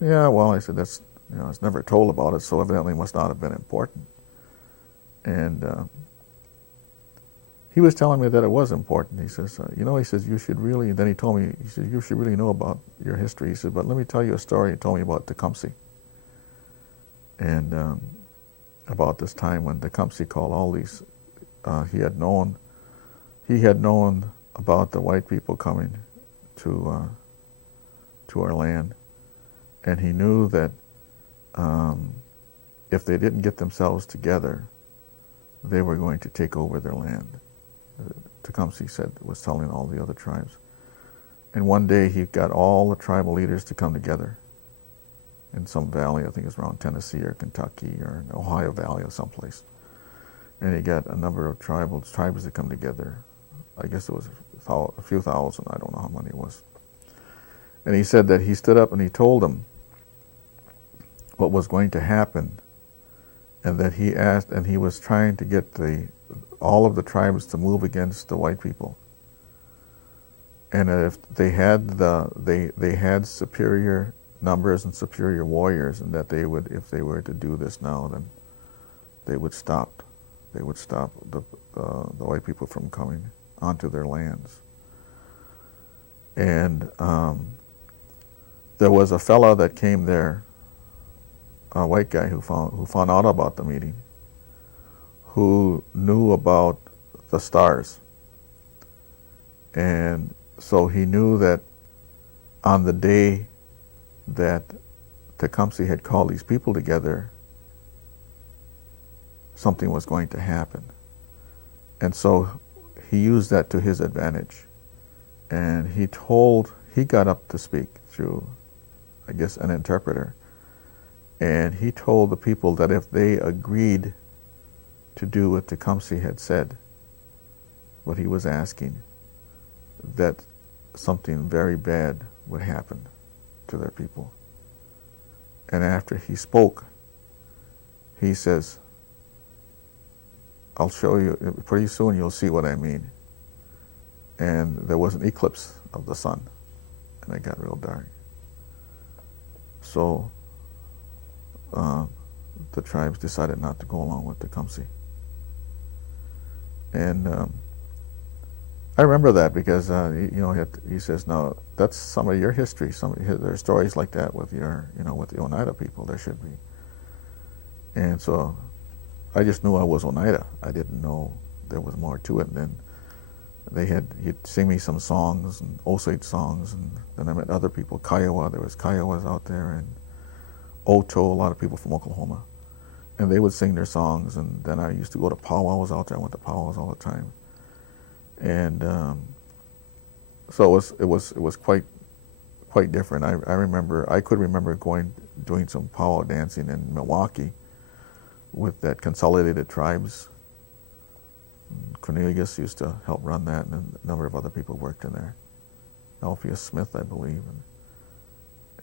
Yeah, well, I said, I was never told about it, so evidently it must not have been important. And he was telling me that it was important. He says, he says, "You should really," then he told me, he said, "You should really know about your history." He said, "But let me tell you a story." He told me about Tecumseh. And about this time when Tecumseh called all these, he had known about the white people coming to our land, and he knew that if they didn't get themselves together, they were going to take over their land. Tecumseh was telling all the other tribes. And one day he got all the tribal leaders to come together in some valley, I think it's around Tennessee or Kentucky or Ohio Valley or someplace. And he got a number of tribes to come together. I guess it was a few thousand, I don't know how many it was. And he said that he stood up and he told them what was going to happen, and that he asked, and he was trying to get all of the tribes to move against the white people. And if they had superior numbers and superior warriors, and that if they were to do this now, then they would stop the white people from coming onto their lands. And there was a fellow that came there, a white guy who found out about the meeting, who knew about the stars. And so he knew that on the day that Tecumseh had called these people together, something was going to happen. And so he used that to his advantage. And he got up to speak through, I guess, an interpreter. And he told the people that if they agreed to do what Tecumseh had said, what he was asking, that something very bad would happen to their people. And after he spoke, he says, I'll show you, pretty soon you'll see what I mean. And there was an eclipse of the sun, and it got real dark. So the tribes decided not to go along with Tecumseh. And I remember that because he says, "No, that's some of your history. There are stories like that with with the Oneida people. There should be." And so I just knew I was Oneida. I didn't know there was more to it. And then he'd sing me some songs and Osage songs, and then I met other people. Kiowa, there was Kiowas out there, and Oto, a lot of people from Oklahoma, and they would sing their songs. And then I used to go to powwows out there. I went to powwows all the time, and so it was quite different. I could remember doing some powwow dancing in Milwaukee with that Consolidated Tribes. Cornelius used to help run that, and a number of other people worked in there. Alpheus Smith, I believe,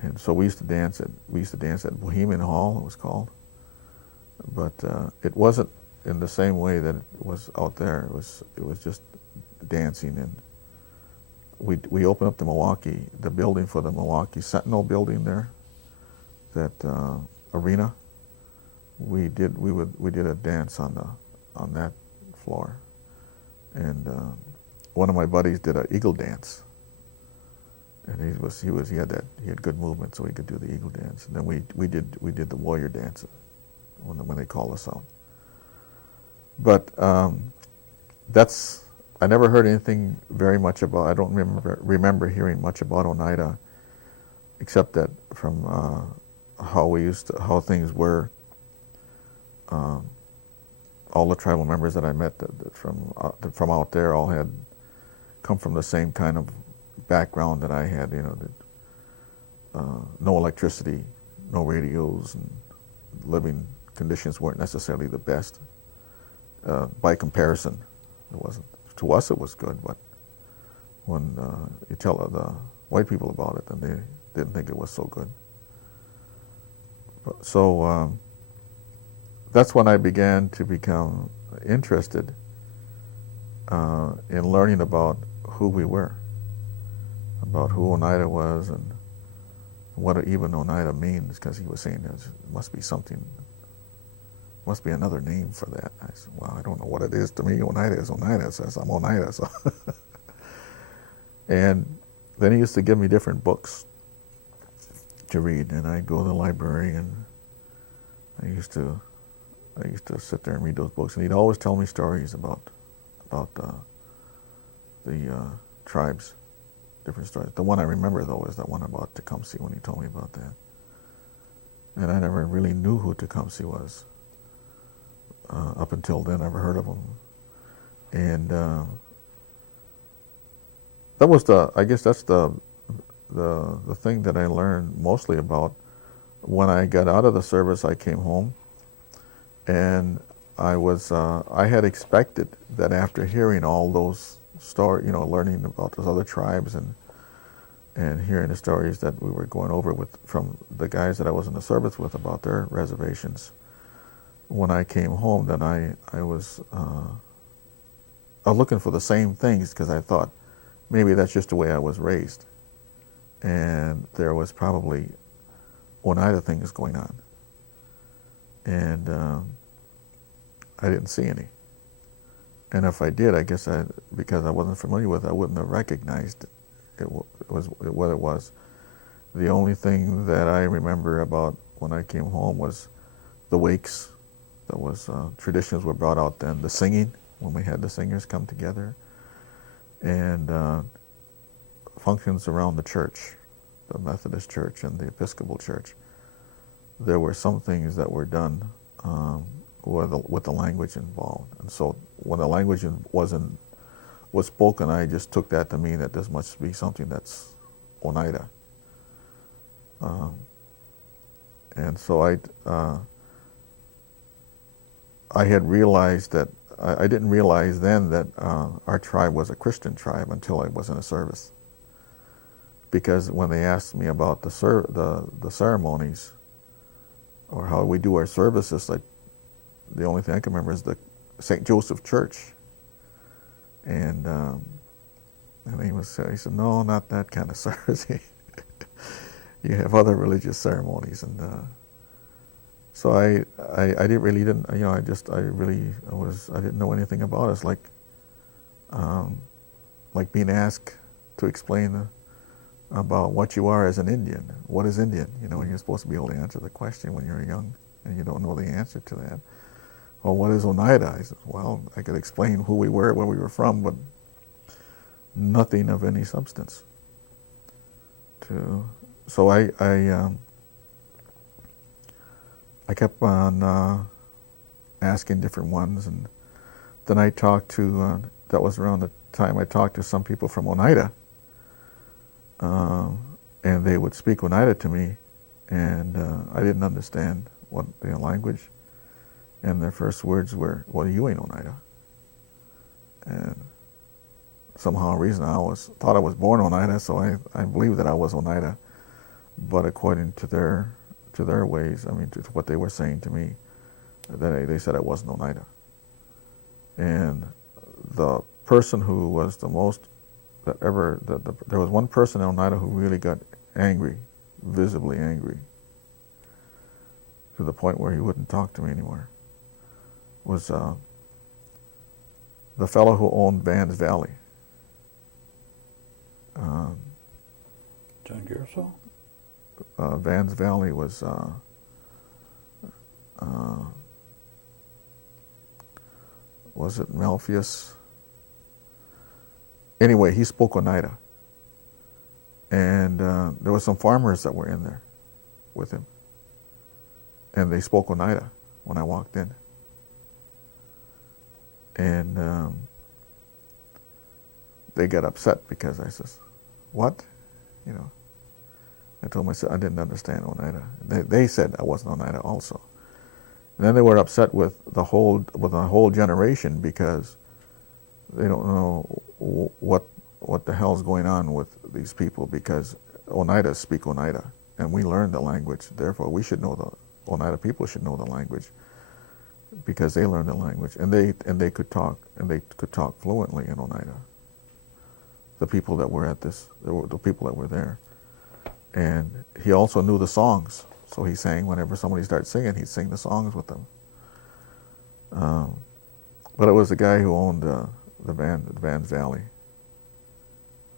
and so we used to dance at Bohemian Hall, it was called, but it wasn't in the same way that it was out there. It was just dancing, and we opened up the building for the Milwaukee Sentinel building there, that arena. We did a dance on that floor, and one of my buddies did an eagle dance, and he had good movement, so he could do the eagle dance. And then we did the warrior dance when they called us out. But I never heard anything very much about. I don't remember hearing much about Oneida, except that from how things were. All the tribal members that I met from out there all had come from the same kind of background that I had. No electricity, no radios, and living conditions weren't necessarily the best. By comparison, it wasn't. To us, it was good, but when you tell the white people about it, then they didn't think it was so good. So that's when I began to become interested in learning about who we were, about who Oneida was, and what even Oneida means, because he was saying there must be another name for that. I said, well, I don't know what it is to me. Oneida is Oneida, says I'm Oneida. So and then he used to give me different books to read, and I'd go to the library, and I used to sit there and read those books, and he'd always tell me stories about the tribes, different stories. The one I remember, though, is that one about Tecumseh, when he told me about that. And I never really knew who Tecumseh was. Up until then, I never heard of him. And I guess that's the thing that I learned mostly about. When I got out of the service, I came home, and I had expected that after hearing all those stories, learning about those other tribes and hearing the stories that we were going over from the guys that I was in the service with about their reservations, when I came home, then I was looking for the same things, because I thought maybe that's just the way I was raised, and there was probably Oneida things going on, and I didn't see any. And if I did, I guess because I wasn't familiar with it, I wouldn't have recognized what it was. The only thing that I remember about when I came home was the wakes. That was traditions were brought out then. The singing, when we had the singers come together, and functions around the church, the Methodist Church and the Episcopal Church. there were some things that were done with the language involved. And so when the language was spoken, I just took that to mean that this must be something that's Oneida. And so I had realized that I didn't realize then that our tribe was a Christian tribe until I was in a service. Because when they asked me about the ceremonies or how we do our services, like the only thing I can remember is the St. Joseph Church. And he said, no, not that kind of service. You have other religious ceremonies. And so I didn't know anything about it. It's like being asked to explain about what you are as an Indian. What is Indian? And you're supposed to be able to answer the question when you're young and you don't know the answer to that. Well, what is Oneida? I said, well, I could explain who we were, where we were from, but nothing of any substance. So I kept on asking different ones, and then I talked to, that was around the time I talked to some people from Oneida, and they would speak Oneida to me, and I didn't understand what the language, and their first words were, well, you ain't Oneida. And somehow or reason I thought I was born Oneida, so I believed that I was Oneida, but according to their ways, I mean, to what they were saying to me, they said I wasn't Oneida. And the person who was the most there was one person in Oneida who really got angry, visibly angry, to the point where he wouldn't talk to me anymore, was the fellow who owned Vans Valley. John Garrisol? Vans Valley was it Melfius? Anyway, he spoke Oneida. And there were some farmers that were in there with him. And they spoke Oneida when I walked in. And they got upset because I says, what? I told myself I didn't understand Oneida. They said I wasn't Oneida also. And then they were upset with the whole generation because they don't know what the hell's going on with these people, because Oneidas speak Oneida, and we learned the language. Therefore, we should know the Oneida people should know the language because they learned the language, and they could talk fluently in Oneida. The people that were the people that were there. And he also knew the songs, so he sang whenever somebody started singing, he'd sing the songs with them. But it was the guy who owned the Vans Valley.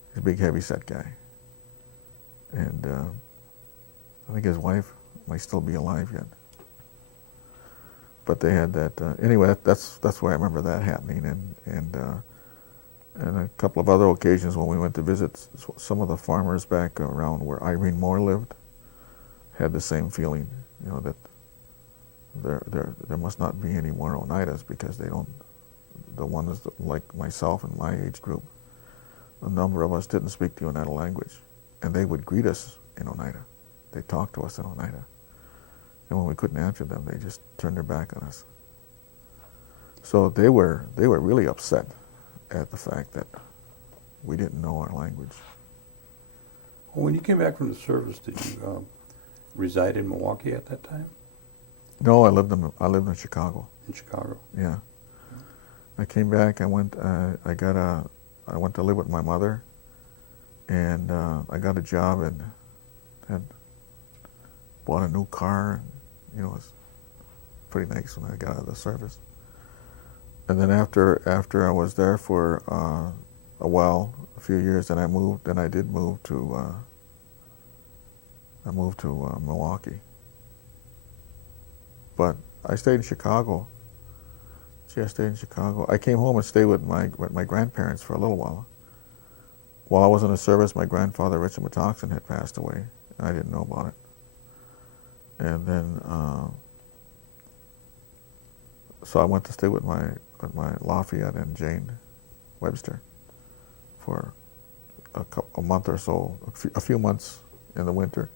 He's a big, heavy-set guy, and I think his wife might still be alive yet. But they had that. Anyway, that's where I remember that happening, and a couple of other occasions when we went to visit some of the farmers back around where Irene Moore lived, had the same feeling, that there must not be any more Oneidas because they don't, the ones that, like myself and my age group, a number of us didn't speak the Oneida language, and they would greet us in Oneida. They talked to us in Oneida, and when we couldn't answer them, they just turned their back on us. So they were really upset at the fact that we didn't know our language. Well, when you came back from the service, did you reside in Milwaukee at that time? No, I lived in Chicago. In Chicago? Yeah. I came back. I went to live with my mother, and I got a job and had bought a new car. And, it was pretty nice when I got out of the service. And then after I was there for a while, a few years, then I moved. Then I did move to Milwaukee. But I stayed in Chicago. I stayed in Chicago. I came home and stayed with my grandparents for a little while. While I was in the service, my grandfather, Richard Metoxen, had passed away, and I didn't know about it. And then, so I went to stay with my Lafayette and Jane Webster for a month or so, a few months in the winter,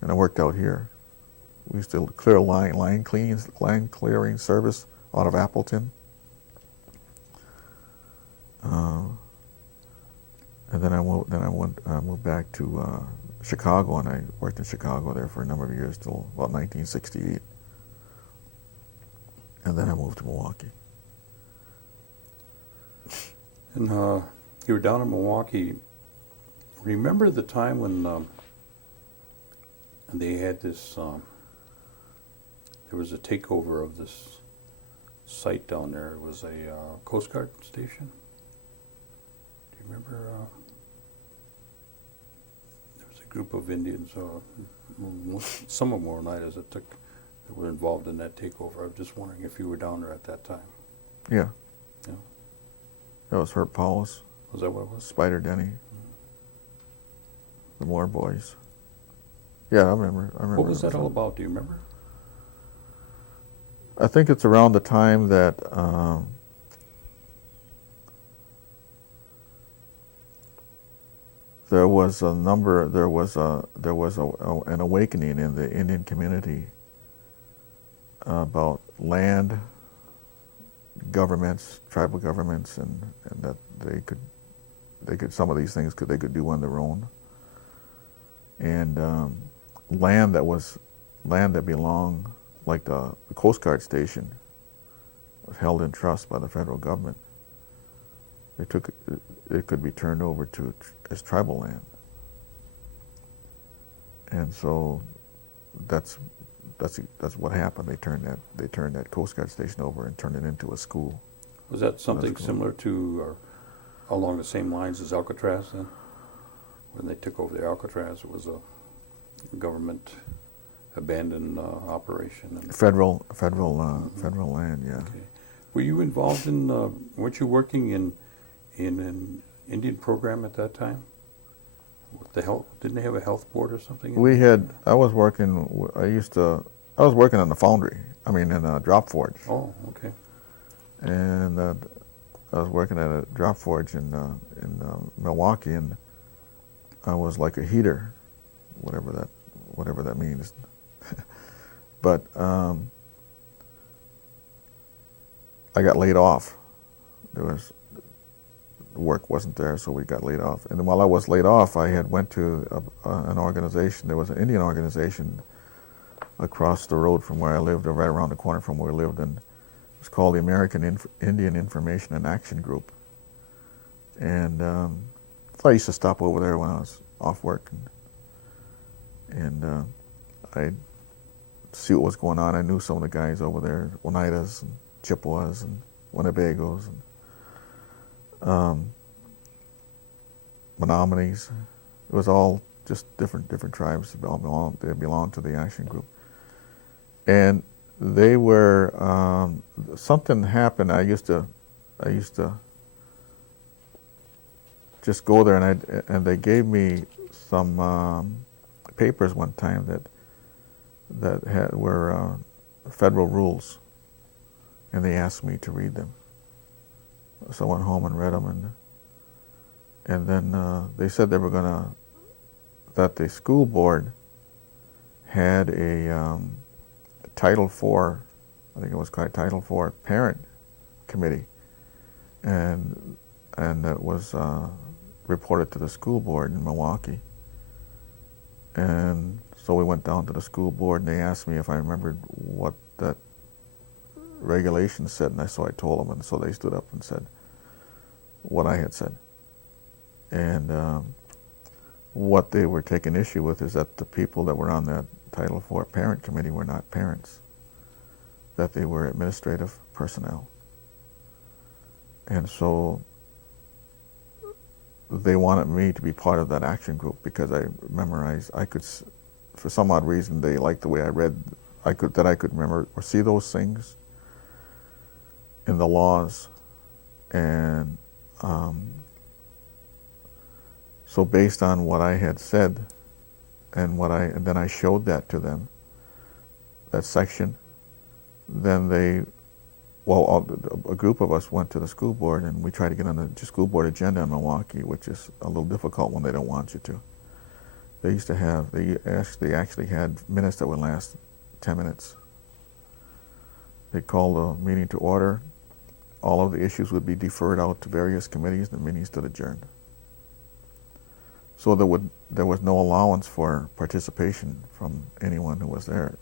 and I worked out here. We used to clear line clearing service out of Appleton. And then I moved back to Chicago, and I worked in Chicago there for a number of years till about 1968. And then I moved to Milwaukee. And you were down in Milwaukee. Remember the time when they had this, there was a takeover of this site down there. It was a Coast Guard station. Do you remember? There was a group of Indians, some of them were Oneidas that were involved in that takeover. I was just wondering if you were down there at that time. Yeah. Yeah. That was Herb Paulus. Was that what it was? Spider Denny. The Moore Boys. Yeah, I remember. What was that all about? Do you remember? I think it's around the time that there was an awakening in the Indian community about land, governments, tribal governments, and that they could some of these things they could do on their own. And land that belonged, like the Coast Guard station, was held in trust by the federal government. It could be turned over as tribal land. And so that's what happened. They turned that Coast Guard station over and turned it into a school. Was that something similar to or along the same lines as Alcatraz then? When they took over the Alcatraz, it was a government abandoned operation. And federal land, yeah. Okay. Were you involved in? Weren't you working in an Indian program at that time? What the health? Didn't they have a health board or something? We had. I was working on the foundry. I mean, in a drop forge. Oh, okay. And I was working at a drop forge in Milwaukee, and I was like a heater, whatever that means. But I got laid off. The work wasn't there, so we got laid off. And while I was laid off, I had went to an organization. There was an Indian organization across the road from where I lived, or right around the corner from where I lived, and it was called the American Indian Information and Action Group. And so I used to stop over there when I was off work, and I'd see what was going on. I knew some of the guys over there, Oneidas and Chippewas and Winnebagos and Menominees. It was all just different tribes. They belonged to the action group, and they were something happened. I used to just go there, and they gave me some papers one time that were federal rules, and they asked me to read them. So I went home and read them, and then they said that the school board had a Title IV, I think it was called Title IV parent committee, and that was reported to the school board in Milwaukee. And so we went down to the school board, and they asked me if I remembered what that regulation said, and so I told them, and so they stood up and said what I had said. And what they were taking issue with is that the people that were on that Title IV parent committee were not parents, that they were administrative personnel. And so they wanted me to be part of that action group because I memorized, for some odd reason, they liked the way I read, that I could remember or see those things in the laws. And so based on what I had said and then I showed that to them, that section, then a group of us went to the school board and we tried to get on the school board agenda in Milwaukee, which is a little difficult when they don't want you to. They actually had minutes that would last 10 minutes. They called the meeting to order. All of the issues would be deferred out to various committees, and the meeting stood adjourned. So there was no allowance for participation from anyone who was there.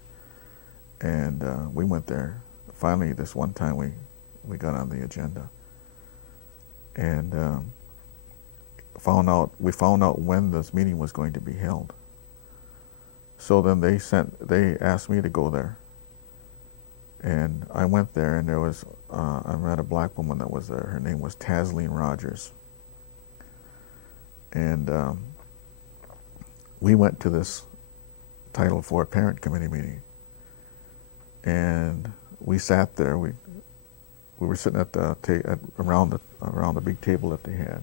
And we went there. Finally, this one time we got on the agenda. And we found out when this meeting was going to be held. So then they asked me to go there. And I went there, and I met a black woman that was there. Her name was Tasleen Rogers. And we went to this Title IV Parent Committee meeting. And we sat there. We were sitting around the big table that they had.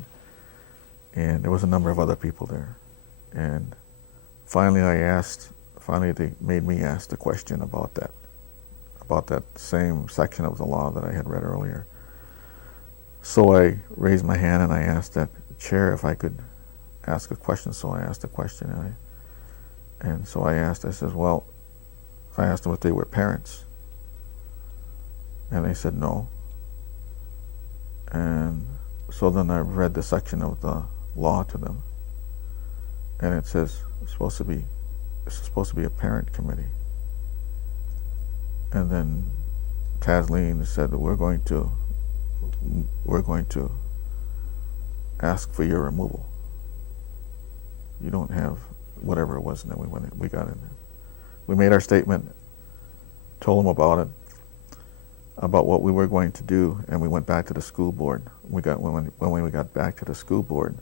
And there was a number of other people there. And finally they made me ask the question about that same section of the law that I had read earlier. So I raised my hand and I asked that chair if I could ask a question. So I asked a question, and so I asked them if they were parents. And they said no. And so then I read the section of the law to them. And it says it's supposed to be a parent committee. And then Tasleen said that we're going to ask for your removal. You don't have whatever it was, and then we got in there. We made our statement, told them about what we were going to do, and we went back to the school board. When we got back to the school board,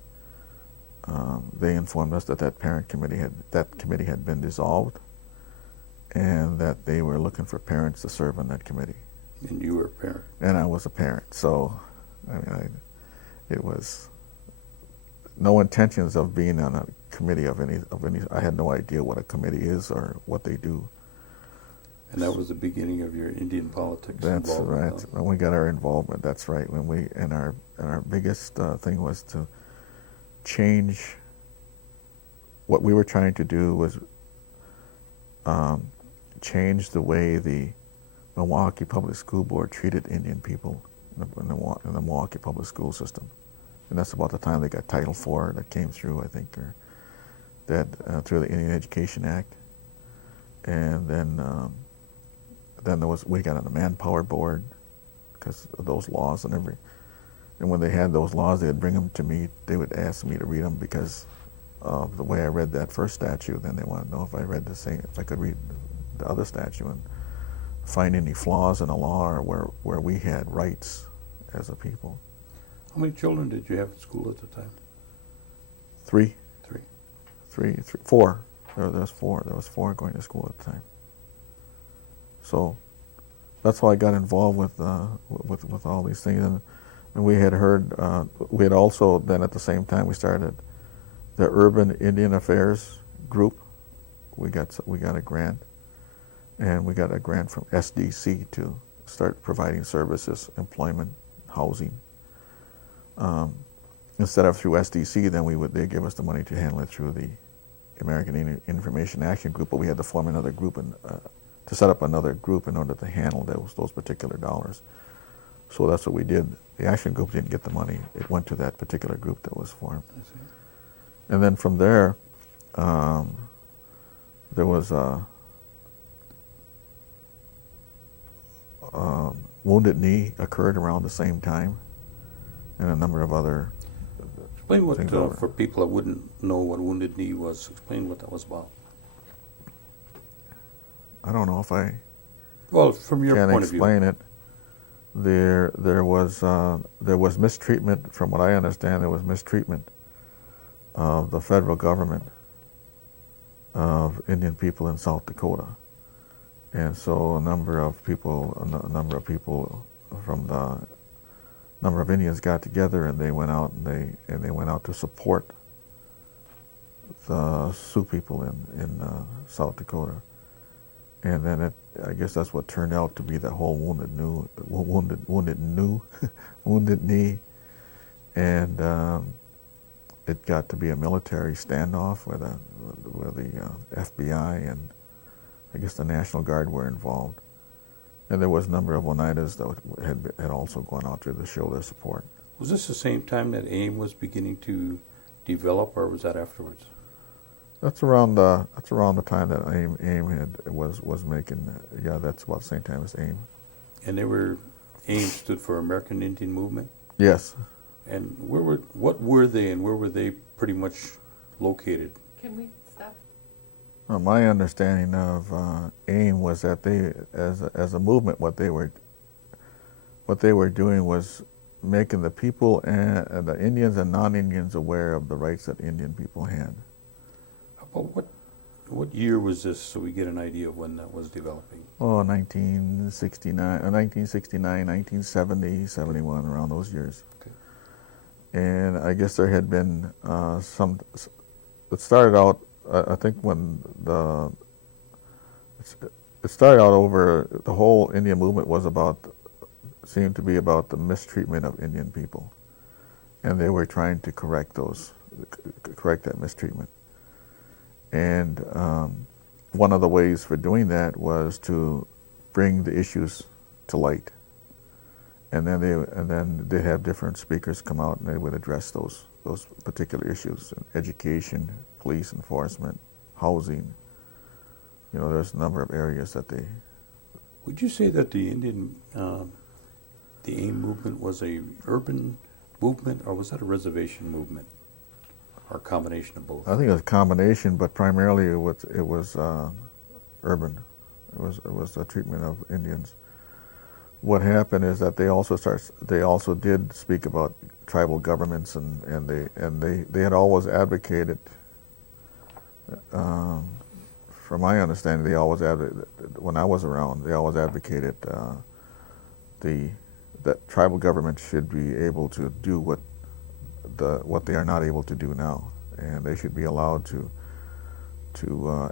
they informed us that that committee had been dissolved, and that they were looking for parents to serve on that committee. And you were a parent. And I was a parent, so it was no intentions of being on a committee of any. I had no idea what a committee is or what they do. And that was the beginning of your Indian politics. That's right. When we got our involvement, that's right. Our biggest thing was to change. What we were trying to do was change the way the Milwaukee Public School Board treated Indian people in the Milwaukee Public School System. And that's about the time they got Title IV that came through, I think, or that through the Indian Education Act. And then we got on the Manpower Board because of those laws and when they had those laws, they'd bring them to me. They would ask me to read them because of the way I read that first statute. Then they wanted to know if I could read the other statute and find any flaws in the law or where we had rights as a people. How many children did you have at school at the time? Three. Three. Four. There was four. There was four going to school at the time. So that's why I got involved with all these things. And we had heard, we had also then at the same time we started the Urban Indian Affairs group. We got a grant, and we got a grant from SDC to start providing services, employment, housing. Instead of through SDC, then they give us the money to handle it through the American Indian Information Action Group, but we had to form another group and to set up another group in order to handle those particular dollars. So that's what we did. The action group didn't get the money. It went to that particular group that was formed. I see. And then from there, there was Wounded Knee occurred around the same time, and a number of other Explain what, things for people that wouldn't know what Wounded Knee was, explain what that was about. I don't know if I Well, from your can point of view. explain it. There was mistreatment, from what I understand. There was mistreatment of the federal government of Indian people in South Dakota, and so a number of Indians got together and they went out to support the Sioux people in South Dakota. and then I guess that's what turned out to be the whole wounded knee, and it got to be a military standoff where the FBI and I guess the National Guard were involved, and there was a number of Oneidas that had also gone out there to show their support. Was this the same time that AIM was beginning to develop, or was that afterwards? That's around the time that AIM was making. Yeah, that's about the same time as AIM. And AIM stood for American Indian Movement. Yes. And what were they, and where were they pretty much located? Can we stop? My understanding of AIM was that they, as a movement, what they were doing was making the people and the Indians and non-Indians aware of the rights that Indian people had. About what year was this, so we get an idea of when that was developing? Oh, 1969, 1970, 71, around those years. Okay. And I guess there had been it started out, I think when it started out over, the whole Indian movement seemed to be about the mistreatment of Indian people. And they were trying to correct that mistreatment. And one of the ways for doing that was to bring the issues to light. And then they'd have different speakers come out and they would address those particular issues: education, police enforcement, housing. You know, there's a number of areas that they. Would you say that the AIM movement was a urban movement, or was that a reservation movement, or a combination of both? I think it was a combination, but primarily it was urban. It was the treatment of Indians. What happened is that they also did speak about tribal governments, and they had always advocated. From my understanding, they always advocated, when I was around, they always advocated that tribal governments should be able to do what they are not able to do now, and they should be allowed to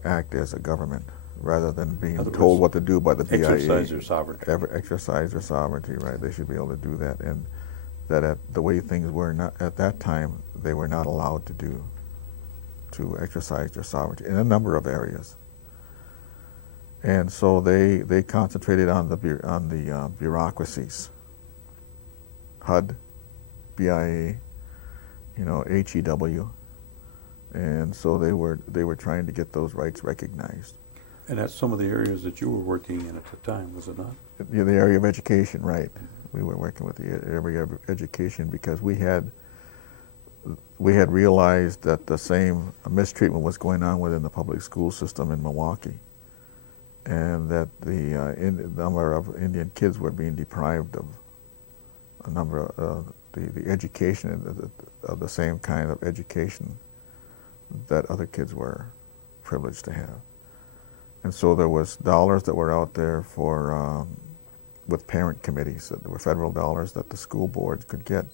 act as a government rather than being told what to do by the BIA. Exercise their sovereignty. Exercise their sovereignty, right? They should be able to do that, and that the way things were at that time, they were not allowed to exercise their sovereignty in a number of areas. And so they concentrated on the bureaucracies, HUD, BIA, HEW, and so they were trying to get those rights recognized. And that's some of the areas that you were working in at the time, was it not? The area of education, right? We were working with the area of education because we had realized that the same mistreatment was going on within the public school system in Milwaukee, and that the number of Indian kids were being deprived of a number of the education of the same kind of education that other kids were privileged to have. And so there was dollars that were out there for with parent committees. There were federal dollars that the school boards could get,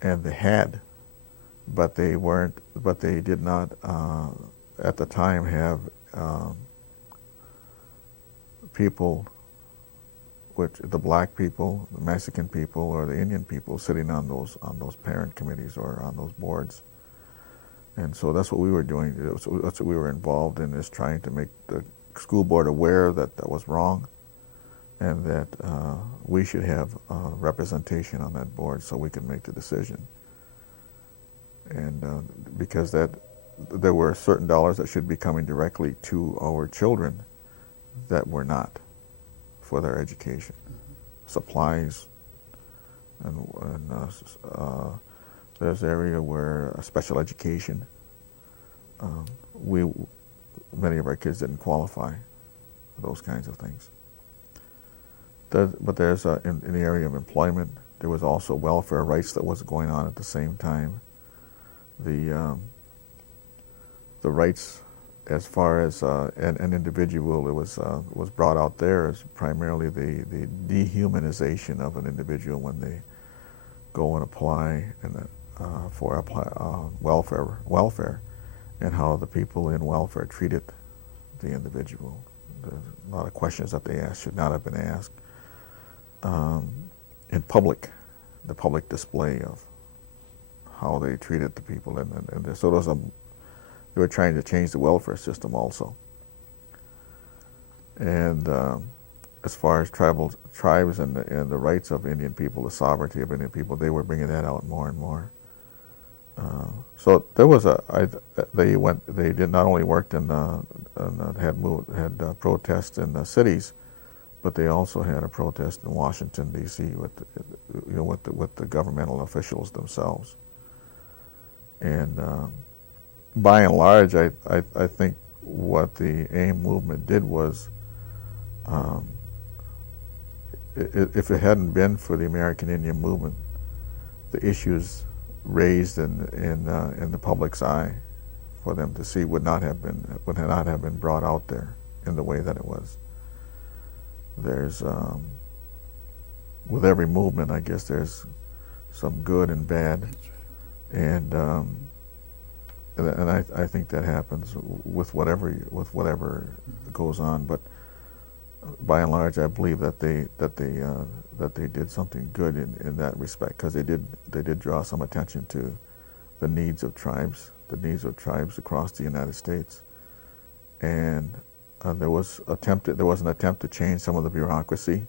and they had, but they did not at the time have people, the black people, the Mexican people, or the Indian people sitting on those parent committees or on those boards. And so that's what we were doing. That's what we were involved in, is trying to make the school board aware that that was wrong, and that we should have representation on that board so we could make the decision. And because there were certain dollars that should be coming directly to our children that were not for their education, supplies, and there's an area where special education. Many of our kids didn't qualify for those kinds of things. But there's in the area of employment, there was also welfare rights that was going on at the same time. The rights, as far as an individual, it was brought out there as primarily the dehumanization of an individual when they go and apply for welfare, and how the people in welfare treated the individual. a lot of questions that they asked should not have been asked. In public, the public display of how they treated the people, and so they were trying to change the welfare system also. And as far as tribes and the rights of Indian people, the sovereignty of Indian people, they were bringing that out more and more. So there was they did not only worked and had protests in the cities, but they also had a protest in Washington D.C. with the governmental officials themselves. And by and large, I think what the AIM movement did was, if it hadn't been for the American Indian movement, the issues raised in the public's eye for them to see would not have been brought out there in the way that it was. There's with every movement, I guess there's some good and bad, and I think that happens with whatever goes on. But by and large, I believe that they did something good in that respect, because they did draw some attention to the needs of tribes across the United States, and there was an attempt to change some of the bureaucracy.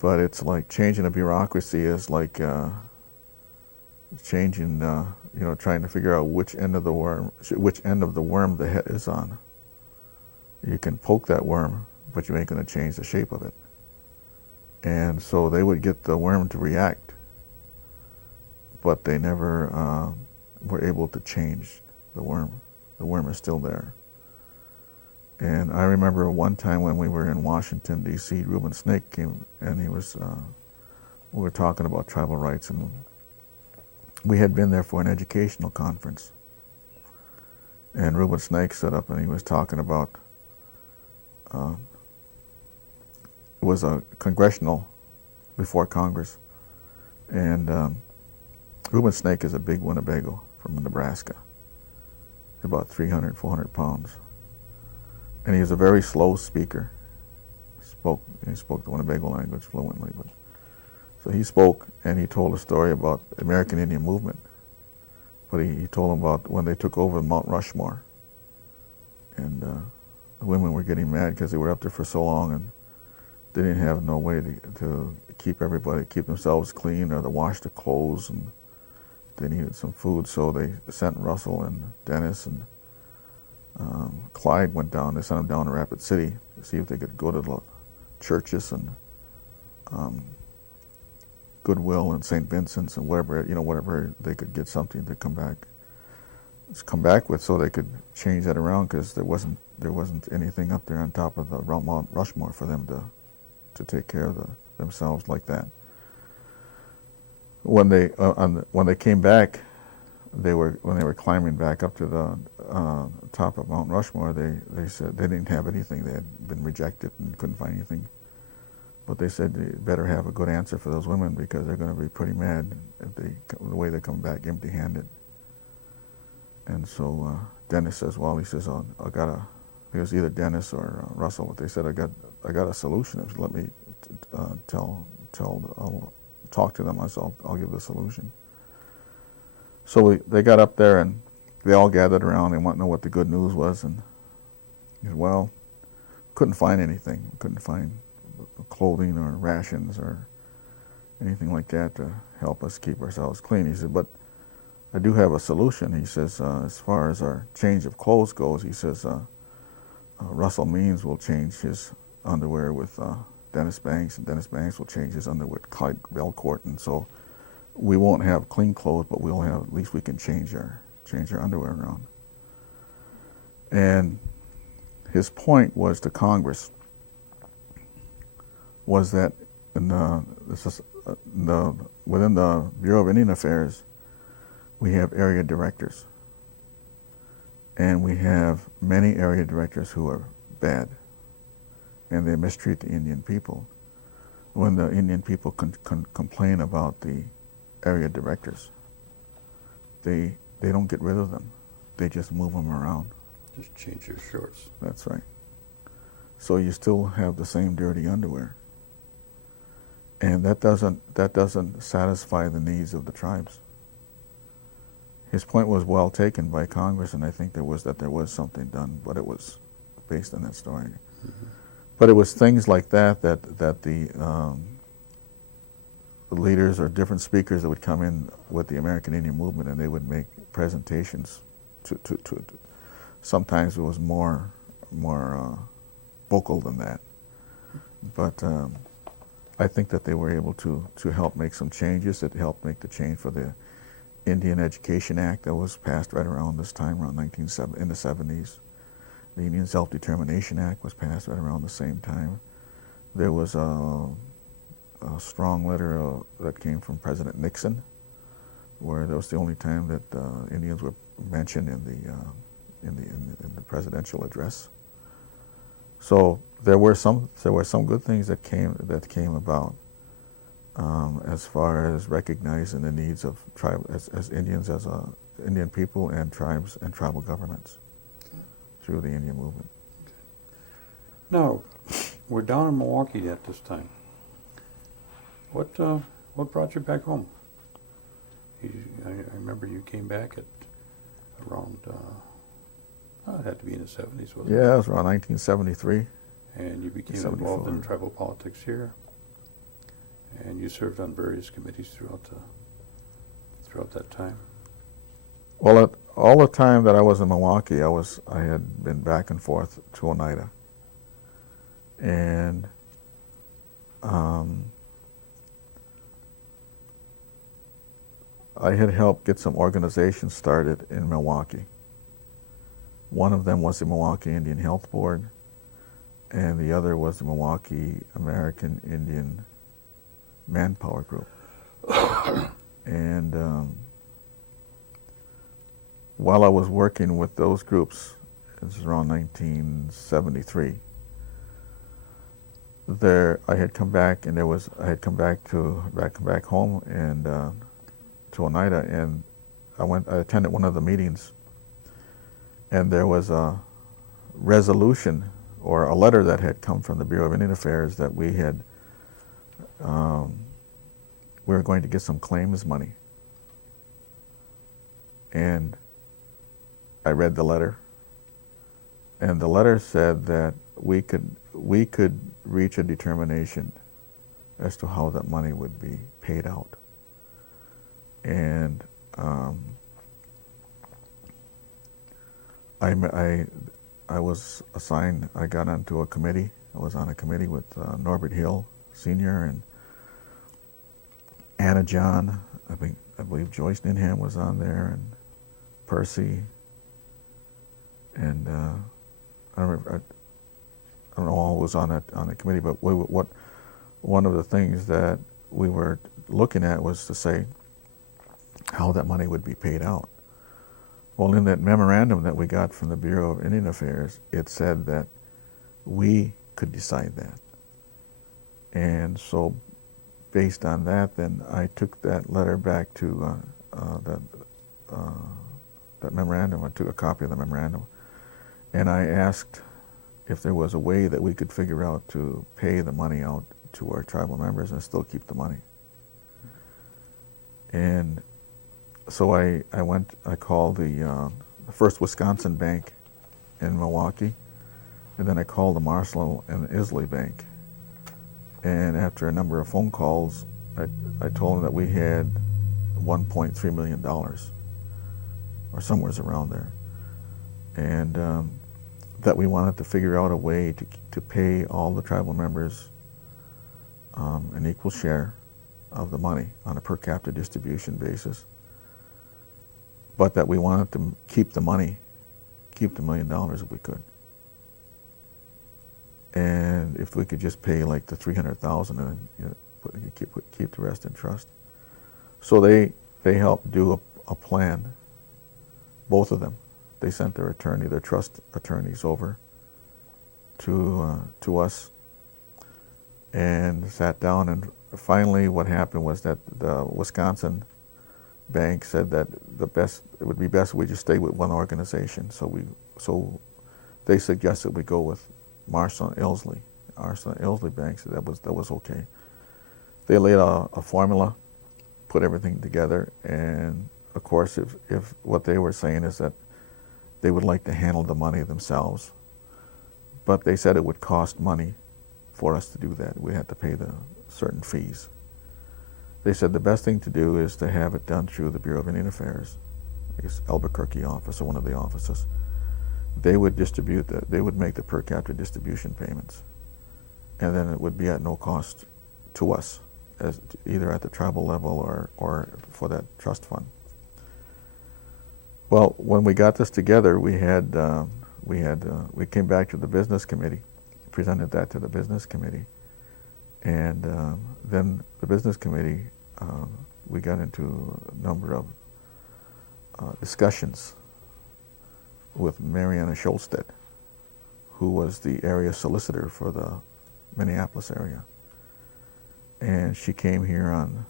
But it's like changing a bureaucracy is like changing, trying to figure out which end of the worm the head is on. You can poke that worm, but you ain't going to change the shape of it. And so they would get the worm to react, but they never were able to change the worm. The worm is still there. And I remember one time when we were in Washington, D.C., Reuben Snake came, and we were talking about tribal rights, and we had been there for an educational conference. And Reuben Snake stood up and he was talking about, it was a congressional, before Congress, and Reuben Snake is a big Winnebago from Nebraska, about 300, 400 pounds. And he was a very slow speaker. He spoke the Winnebago language fluently. But so he spoke, and he told a story about the American Indian movement. But he told him about when they took over Mount Rushmore, and the women were getting mad because they were up there for so long, and they didn't have no way to keep themselves clean or to wash their clothes, and they needed some food. So they sent Russell and Dennis and Clyde went down. They sent him down to Rapid City to see if they could go to the churches and Goodwill and St. Vincent's and whatever they could get something to come back with, so they could change that around, because there wasn't anything up there on top of the Mount Rushmore for them to take care of themselves like that. When they came back, when they were climbing back up to the top of Mount Rushmore, they said they didn't have anything. They had been rejected and couldn't find anything. But they said they better have a good answer for those women, because they're going to be pretty mad if the way they come back empty-handed. And so Dennis says, well, he says, it was either Dennis or Russell, but they said, I got a solution. If you let me I'll talk to them, I'll give the solution. So they got up there, and they all gathered around. They wanted to know what the good news was, and he said, well, couldn't find anything. Couldn't find clothing or rations or anything like that to help us keep ourselves clean. He said, but I do have a solution. He says, as far as our change of clothes goes, he says, Russell Means will change his underwear with Dennis Banks, and Dennis Banks will change his underwear with Clyde Belcourt, and so we won't have clean clothes, but we'll have, at least we can change our underwear around. And his point was to Congress was that within the Bureau of Indian Affairs, we have area directors, and we have many area directors who are bad, and they mistreat the Indian people. When the Indian people complain about the area directors, they don't get rid of them. They just move them around. Just change your shorts. That's right. So you still have the same dirty underwear. And that doesn't satisfy the needs of the tribes. His point was well taken by Congress, and I think there was something done, but it was based on that story. Mm-hmm. But it was things like that the leaders or different speakers that would come in with the American Indian movement, and they would make presentations to sometimes it was more vocal than that. But I think that they were able to help make some changes. It helped make the change for the Indian Education Act that was passed right around this time, around in the 70s. The Indian Self-Determination Act was passed right around the same time. There was a strong letter that came from President Nixon, where that was the only time that Indians were mentioned in the presidential address. So there were some good things that came about as far as recognizing the needs of tribe as Indians, as Indian people and tribes and tribal governments through the Indian movement. Now, we're down in Milwaukee at this time. What brought you back home? I remember you came back at around. It had to be in the 70s, wasn't it? Yeah, it was around 1973. And you became 74. involved in tribal politics here. And you served on various committees throughout that time. Well, all the time that I was in Milwaukee, I had been back and forth to Oneida, and I had helped get some organizations started in Milwaukee. One of them was the Milwaukee Indian Health Board, and the other was the Milwaukee American Indian Manpower Group. And while I was working with those groups, it was around 1973, I had come back, and I had come back home and to Oneida, and I attended one of the meetings, and there was a resolution or a letter that had come from the Bureau of Indian Affairs that we were going to get some claims money. And I read the letter, and the letter said that we could reach a determination as to how that money would be paid out. And I was assigned. I got onto a committee. I was on a committee with Norbert Hill Sr. and Anna John. I believe Joyce Ninham was on there, and Percy. And I don't know who was on the committee, but one of the things that we were looking at was to say how that money would be paid out. Well, in that memorandum that we got from the Bureau of Indian Affairs, it said that we could decide that. And so based on that, then I took that letter back to that memorandum. I took a copy of the memorandum, and I asked if there was a way that we could figure out to pay the money out to our tribal members and still keep the money. And so I called the First Wisconsin Bank in Milwaukee, and then I called the Marshall and Isley Bank. And after a number of phone calls, I told them that we had $1.3 million, or somewhere around there, and that we wanted to figure out a way to pay all the tribal members an equal share of the money on a per capita distribution basis, but that we wanted to keep the money, keep the $1 million if we could. And if we could just pay like the $300,000 and keep the rest in trust. So they helped do a plan, both of them. They sent their trust attorneys over to us and sat down, and finally what happened was that the Wisconsin bank said that it would be best if we just stay with one organization. So they suggested we go with Marshall and Elsley banks, that was okay. They laid out a formula, put everything together, and of course, if what they were saying is that they would like to handle the money themselves, but they said it would cost money for us to do that. We had to pay the certain fees. They said the best thing to do is to have it done through the Bureau of Indian Affairs, I guess Albuquerque office or one of the offices. They would distribute they would make the per capita distribution payments, and then it would be at no cost to us, as either at the tribal level or for that trust fund. Well, when we got this together, we came back to the business committee, presented that to the business committee, and then the business committee, we got into a number of discussions with Mariana Scholstedt, who was the area solicitor for the Minneapolis area, and she came here on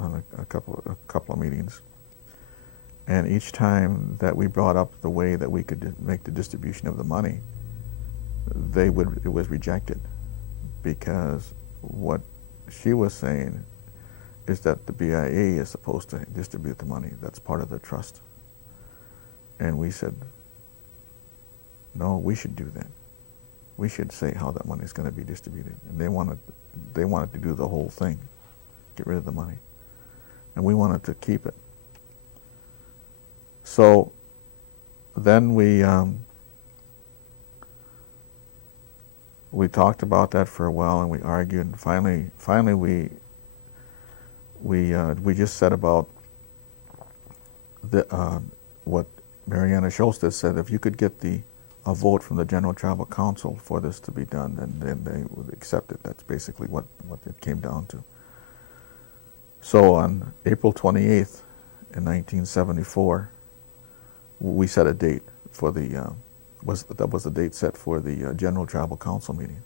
a couple of meetings. And each time that we brought up the way that we could make the distribution of the money, it was rejected, because what she was saying is that the BIA is supposed to distribute the money. That's part of the trust. And we said, no, we should do that. We should say how that money is going to be distributed. And they wanted to do the whole thing, get rid of the money. And we wanted to keep it. So then we talked about that for a while, and we argued. And finally we just said about what Mariana Scholstedt said. If you could get a vote from the General Tribal Council for this to be done, then they would accept it. That's basically what it came down to. So on April 28th in 1974, we set a date for that was the date set for the General Tribal Council meeting.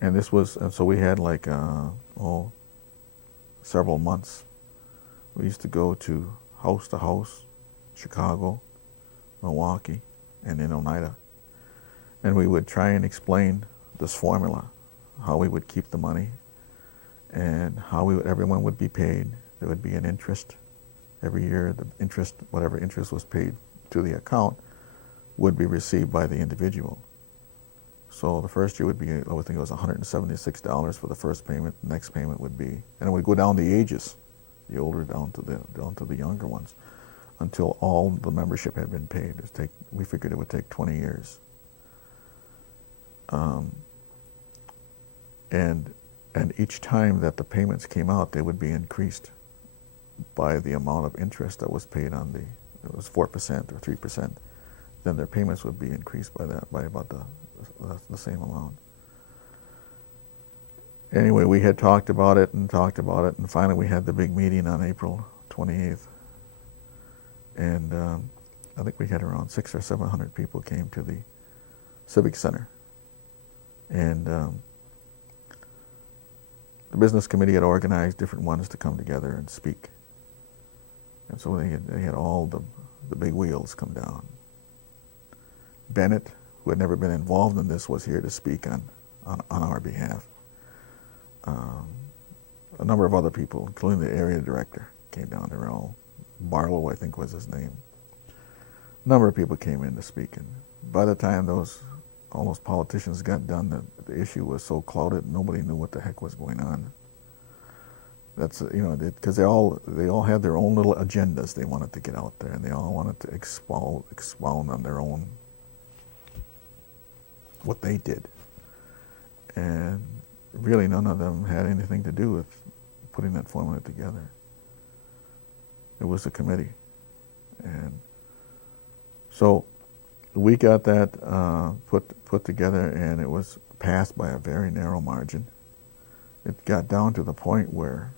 And so we had like several months. We used to go to house, Chicago, Milwaukee, and in Oneida. And we would try and explain this formula, how we would keep the money, and how everyone would be paid. There would be an interest. Every year, whatever interest was paid to the account, would be received by the individual. So the first year would be, I think it was $176 for the first payment. The next payment would be, and it would go down the ages, the older down to the younger ones, until all the membership had been paid. We figured it would take 20 years. And each time that the payments came out, they would be increased by the amount of interest that was paid on it was 4% or 3%, then their payments would be increased by about the same amount. Anyway, we had talked about it, and finally we had the big meeting on April 28th. And I think we had around 600 or 700 people came to the Civic Center. And the business committee had organized different ones to come together and speak. And so they had all the big wheels come down. Bennett, who had never been involved in this, was here to speak on our behalf. A number of other people, including the area director, came down. They were all, Barlow, I think was his name. A number of people came in to speak. And by the time all those politicians got done, the issue was so clouded, nobody knew what the heck was going on. That's, because they all had their own little agendas they wanted to get out there, and they all wanted to expound on their own, what they did. And really none of them had anything to do with putting that formula together. It was the committee. And so we got that put together, and it was passed by a very narrow margin. It got down to the point where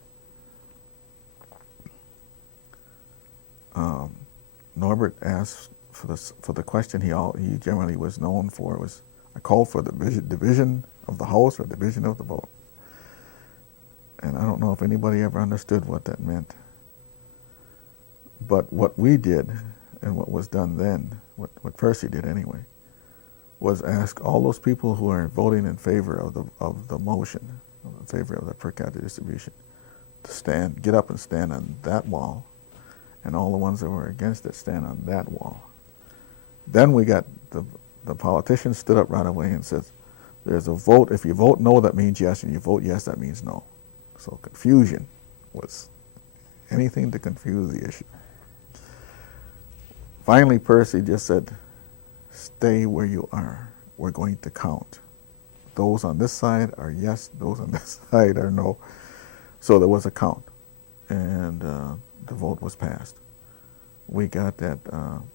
Norbert asked for the question he generally was known for was, I called for the division of the House or division of the vote. And I don't know if anybody ever understood what that meant. But what we did and what was done then, what Percy did anyway, was ask all those people who are voting in favor of the motion, in favor of the per capita distribution, to stand, get up and stand on that wall, and all the ones that were against it stand on that wall. Then we got the politicians stood up right away and said, there's a vote. If you vote no, that means yes, and you vote yes, that means no. So confusion was anything to confuse the issue. Finally, Percy just said, stay where you are. We're going to count. Those on this side are yes, those on this side are no. So there was a count, and the vote was passed. We got that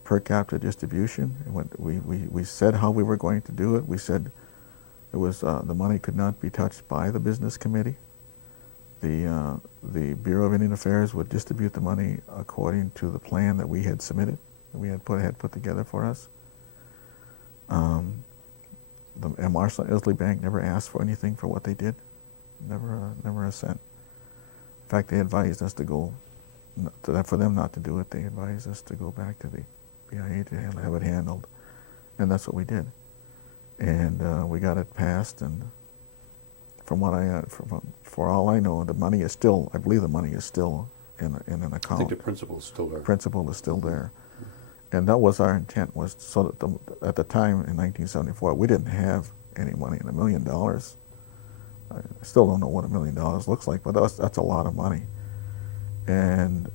per capita distribution. We said how we were going to do it. We said it was the money could not be touched by the business committee. The Bureau of Indian Affairs would distribute the money according to the plan that we had submitted, that we had put together for us. The Marshall Isley Bank never asked for anything for what they did, never a cent. In fact, they advised us to go, for them not to do it. They advised us to go back to the BIA to have it handled, and that's what we did. And we got it passed, and from what for all I know, the money is still, I believe the money is still in an account. I think the principal is still there. Principal is still there. And that was our intent, was so that at the time in 1974, we didn't have any money. And $1 million, I still don't know what $1 million looks like, but that's a lot of money. And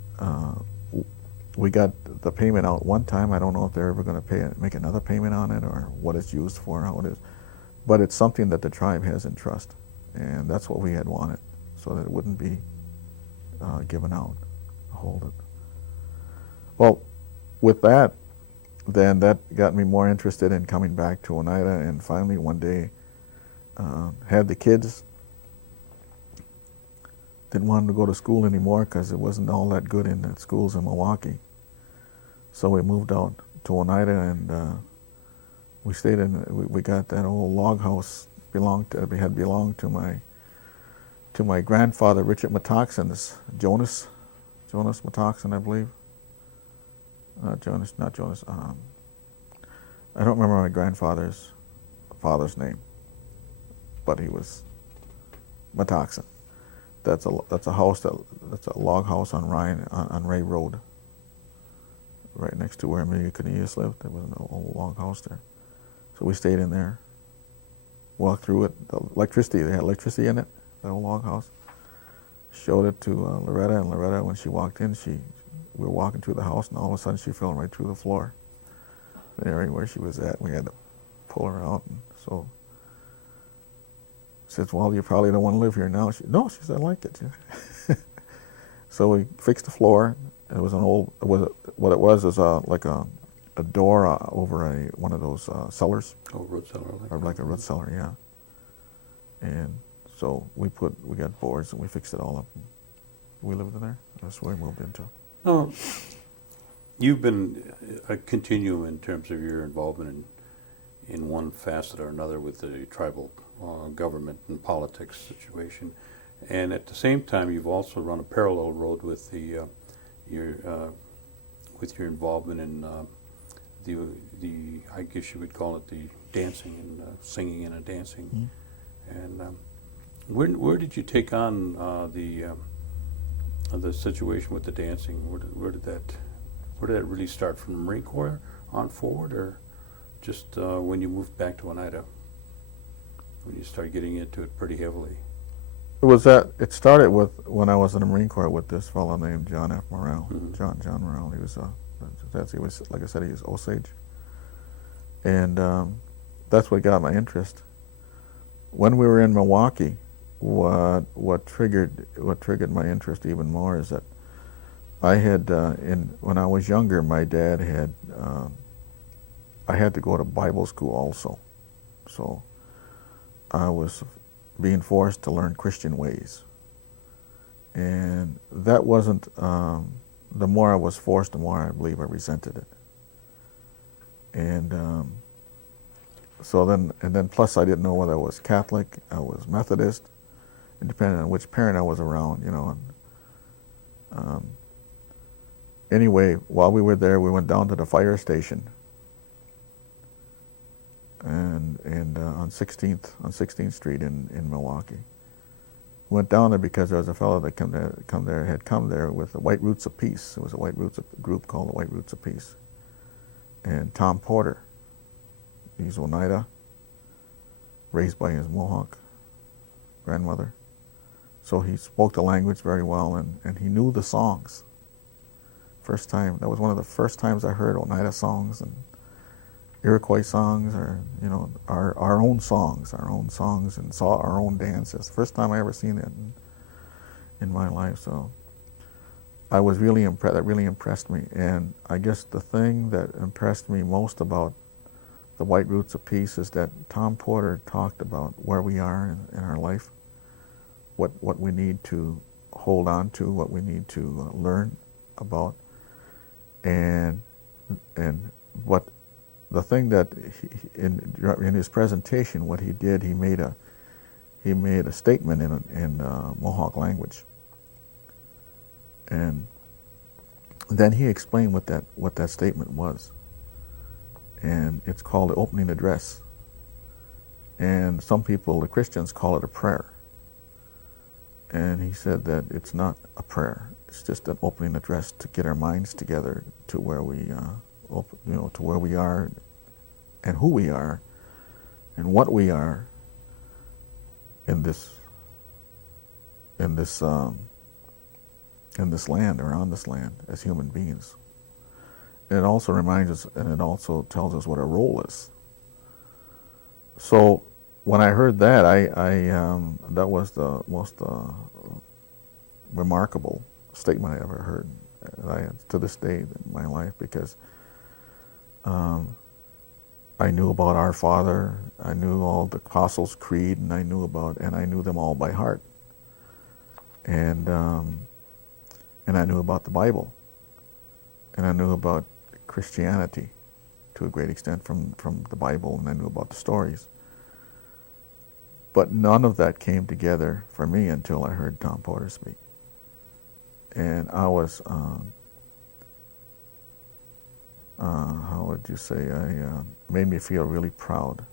we got the payment out one time. I don't know if they're ever going to make another payment on it, or what it's used for, how it is. But it's something that the tribe has in trust, and that's what we had wanted, so that it wouldn't be given out, hold it. Well, with that, then that got me more interested in coming back to Oneida, and finally one day had the kids. Didn't want them to go to school anymore because it wasn't all that good in the schools in Milwaukee. So we moved out to Oneida, and we stayed in. We got that old log house belonged to my grandfather Richard Metoxen's Jonas Metoxen, I believe. Not Jonas. I don't remember my grandfather's father's name, but he was Metoxen. That's a house that's a log house on Ray Road, right next to where Amelia Cornelius lived. There was an old log house there, so we stayed in there. Walked through it. The electricity, they had electricity in it. The old log house. Showed it to Loretta, and Loretta, when she walked in, we were walking through the house, and all of a sudden she fell right through the floor. The area where she was at, we had to pull her out. And so says, well, you probably don't want to live here now. No, she said, I like it. So we fixed the floor. It was what it was like a door over one of those cellars. Oh, root cellar. Like a root cellar, yeah. And so we got boards, and we fixed it all up. We lived in there. That's where we moved into. No, you've been a continuum in terms of your involvement in one facet or another with the tribal government and politics situation, and at the same time, you've also run a parallel road with your involvement in the I guess you would call it the dancing and singing and dancing. Mm-hmm. And where did you take on the situation with the dancing? Where did that really start? From the Marine Corps on forward, or just when you moved back to Oneida, when you started getting into it pretty heavily? It started with when I was in the Marine Corps with this fellow named John F. Morrell. Mm-hmm. John Morrell. He was like I said, he was Osage, and that's what got my interest. When we were in Milwaukee, what triggered my interest even more is that I had when I was younger, my dad had I had to go to Bible school also, so I was being forced to learn Christian ways, and that wasn't. The more I was forced, the more I believe I resented it, and so then plus I didn't know whether I was Catholic, I was Methodist, and depending on which parent I was around, and anyway, while we were there, we went down to the fire station, and on 16th Street in Milwaukee. Went down there because there was a fellow that had come there with the White Roots of Peace. It was a group called the White Roots of Peace. And Tom Porter, he's Oneida, raised by his Mohawk grandmother. So he spoke the language very well, and he knew the songs. First time, that was one of the first times I heard Oneida songs and Iroquois songs, or our own songs, and saw our own dances. First time I ever seen it in my life. So I was really impressed. That really impressed me. And I guess the thing that impressed me most about the White Roots of Peace is that Tom Porter talked about where we are in our life, what we need to hold on to, what we need to learn about, and what the thing that in his presentation, what he did, he made a statement in Mohawk language, and then he explained what that statement was, and it's called the opening address. And some people, the Christians, call it a prayer. And he said that it's not a prayer; it's just an opening address to get our minds together to where we to where we are and who we are and what we are in this land, or on this land, as human beings. And it also reminds us, and it also tells us what our role is. So when I heard that, that was the most remarkable statement I ever heard, to this day in my life, because I knew about Our Father, I knew all the Apostles' Creed, and I knew them all by heart, and I knew about the Bible, and I knew about Christianity to a great extent from the Bible, and I knew about the stories. But none of that came together for me until I heard Tom Porter speak. And I was, how would you say, it made me feel really proud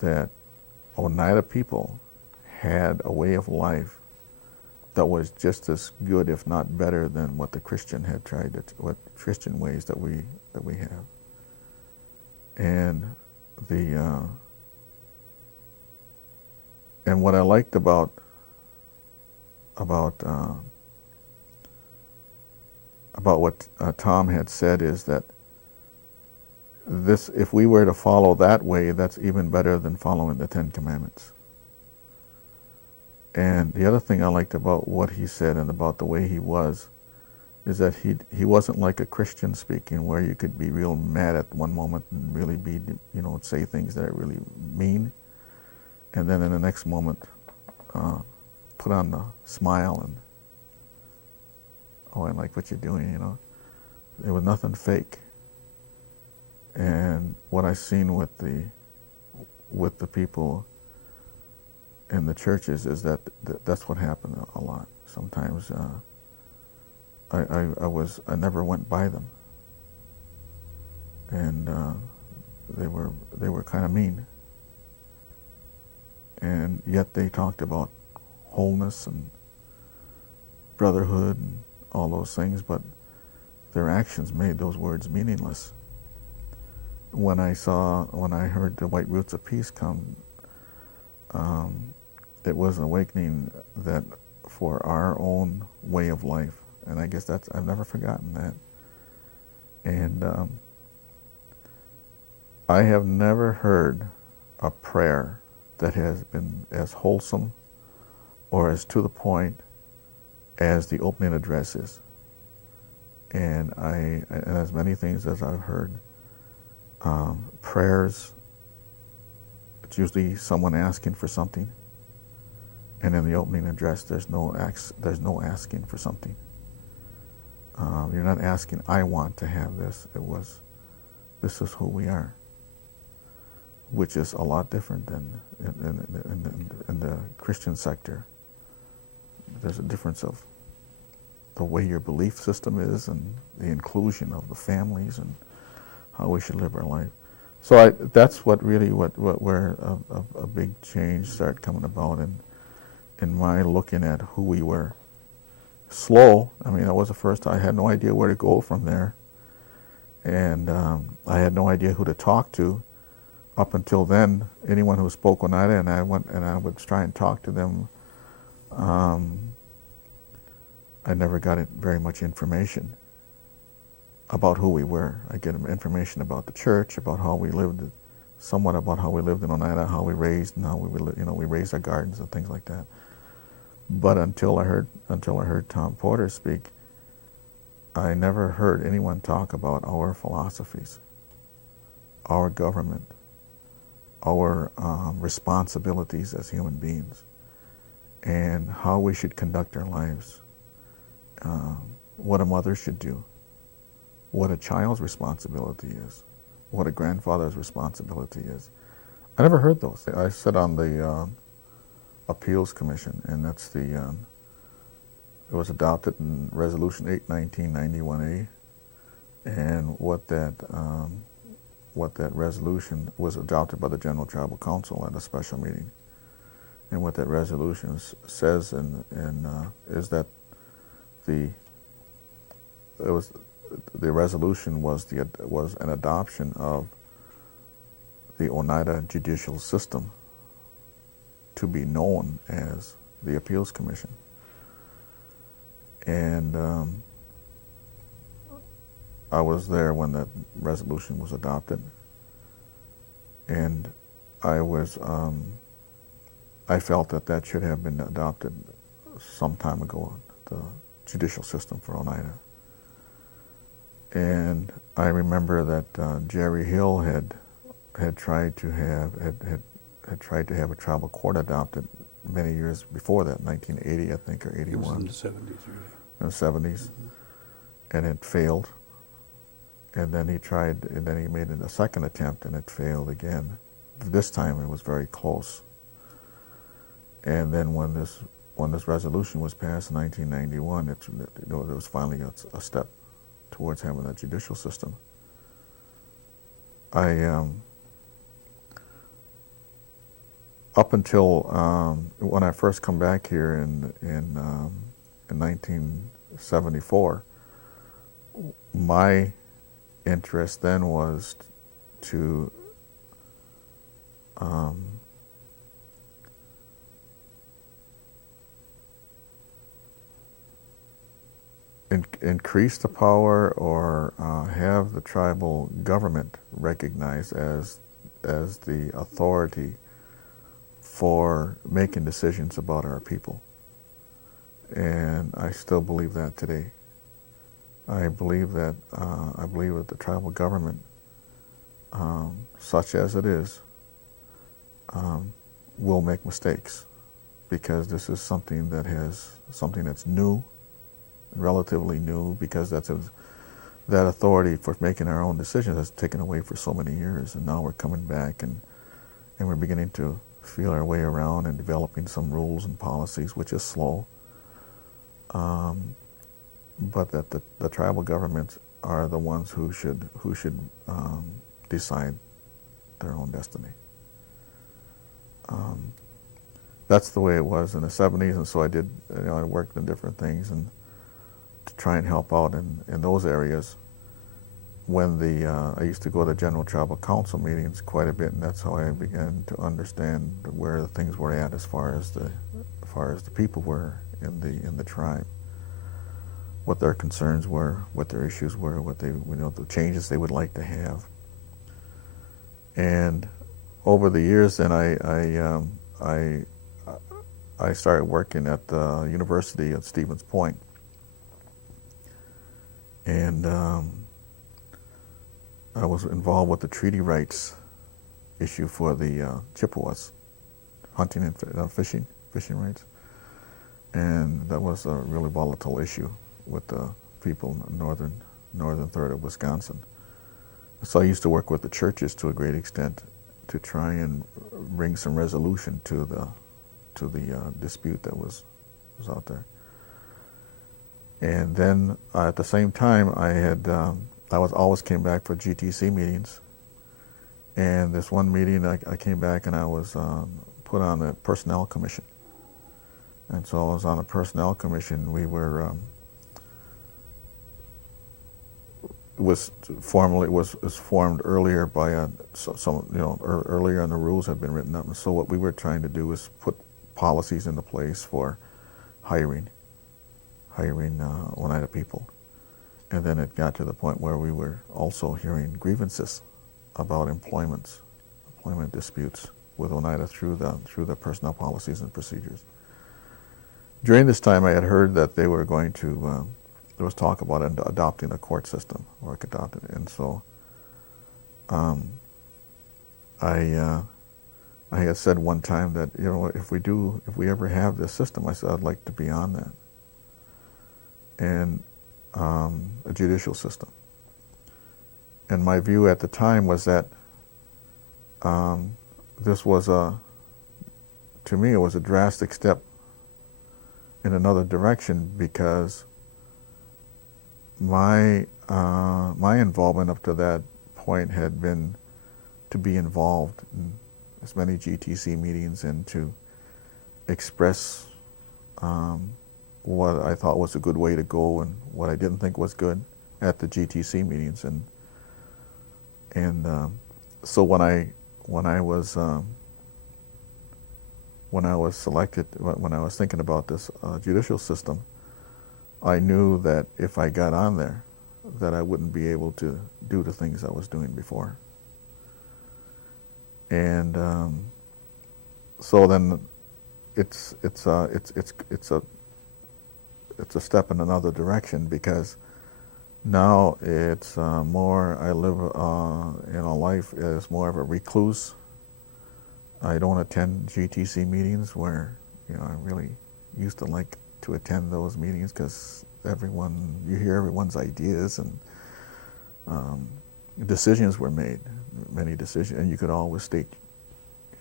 that Oneida people had a way of life that was just as good, if not better, than what the Christian had tried what Christian ways that we have. And and what I liked about what Tom had said is that if we were to follow that way, that's even better than following the Ten Commandments. And the other thing I liked about what he said and about the way he was is that he wasn't like a Christian speaking, where you could be real mad at one moment and really be, say things that are really mean, and then in the next moment put on the smile and, I like what you're doing, There was nothing fake. And what I've seen with the people in the churches is that that's what happened a lot. Sometimes I never went by them, and they were kind of mean, and yet they talked about wholeness and brotherhood and all those things, but their actions made those words meaningless. When I heard the White Roots of Peace come, it was an awakening that for our own way of life, and I guess I've never forgotten that. And I have never heard a prayer that has been as wholesome or as to the point as the opening address is. And as many things as I've heard, prayers, it's usually someone asking for something, and in the opening address there's no asking for something. You're not asking, I want to have this. It was, this is who we are, which is a lot different than in the Christian sector. There's a difference of the way your belief system is and the inclusion of the families and how we should live our life. So that's what really where a big change started coming about in my looking at who we were. Slow. I mean, that was the first time. I had no idea where to go from there, and I had no idea who to talk to. Up until then, anyone who spoke Oneida, and I went and I would try and talk to them. I never got very much information about who we were. I get information about the church, about how we lived, somewhat about how we lived in Oneida, how we raised, and how we raised our gardens and things like that. But until I heard Tom Porter speak, I never heard anyone talk about our philosophies, our government, our responsibilities as human beings, and how we should conduct our lives, what a mother should do, what a child's responsibility is, what a grandfather's responsibility is. I never heard those. I sit on the Appeals Commission, and that's it was adopted in Resolution 8, 1991A, and what that resolution was adopted by the General Tribal Council at a special meeting. And what that resolution says is that the resolution was an adoption of the Oneida judicial system to be known as the Appeals Commission. And I was there when that resolution was adopted, and I felt that should have been adopted some time ago, the judicial system for Oneida. And I remember that Jerry Hill had tried to have a tribal court adopted many years before that, 1980, I think, or 81. It was in the 70s, really. In the 70s, and it failed. And then he made a second attempt, and it failed again. This time it was very close. And then when this resolution was passed in 1991, there was finally a step towards having a judicial system. Up until when I first come back here in 1974, my interest then was to increase the power or have the tribal government recognized as the authority for making decisions about our people. And I still believe that today. I believe that the tribal government, such as it is, will make mistakes, because this is something that's new, relatively new, because that authority for making our own decisions has taken away for so many years, and now we're coming back and we're beginning to feel our way around and developing some rules and policies, which is slow. But that the tribal governments are the ones who should decide their own destiny. That's the way it was in the 70s, and so I did. I worked in different things and to try and help out in those areas. When I used to go to General Tribal Council meetings quite a bit, and that's how I began to understand where the things were at as far as the people were in the tribe, what their concerns were, what their issues were, what the changes they would like to have. And over the years, then I started working at the University at Stevens Point, and I was involved with the treaty rights issue for the Chippewas, hunting and fishing rights, and that was a really volatile issue with the people in the northern third of Wisconsin. So I used to work with the churches to a great extent to try and bring some resolution to the dispute that was out there. And then at the same time, I always came back for GTC meetings, And this one meeting, I came back and I was put on the personnel commission. And so I was on the personnel commission. We were was formed earlier by some earlier, and the rules had been written up. And so what we were trying to do was put policies into place for hiring Oneida people. And then it got to the point where we were also hearing grievances about employment disputes with Oneida through the personnel policies and procedures. During this time, I had heard that they were going to. There was talk about adopting a court system, or adopted it, and so I had said one time that if we ever have this system, I said I'd like to be on that, and a judicial system. And my view at the time was that this was to me, it was a drastic step in another direction, because my involvement up to that point had been to be involved in as many GTC meetings and to express what I thought was a good way to go and what I didn't think was good at the GTC meetings. And so when I was selected, when I was thinking about this judicial system, I knew that if I got on there, that I wouldn't be able to do the things I was doing before. And so then it's a step in another direction, because now it's more, I live life as more of a recluse. I don't attend GTC meetings where I really used to like to attend those meetings, because you hear everyone's ideas, and decisions were made, many decisions, and you could always state,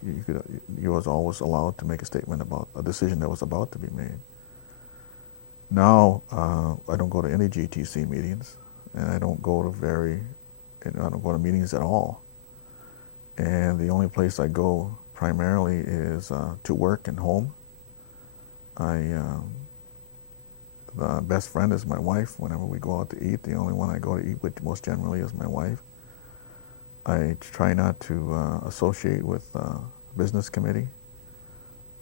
you was always allowed to make a statement about a decision that was about to be made. Now I don't go to any GTC meetings, and I don't go to meetings at all. And the only place I go primarily is to work and home. The best friend is my wife. Whenever we go out to eat, the only one I go to eat with most generally is my wife. I try not to associate with business committee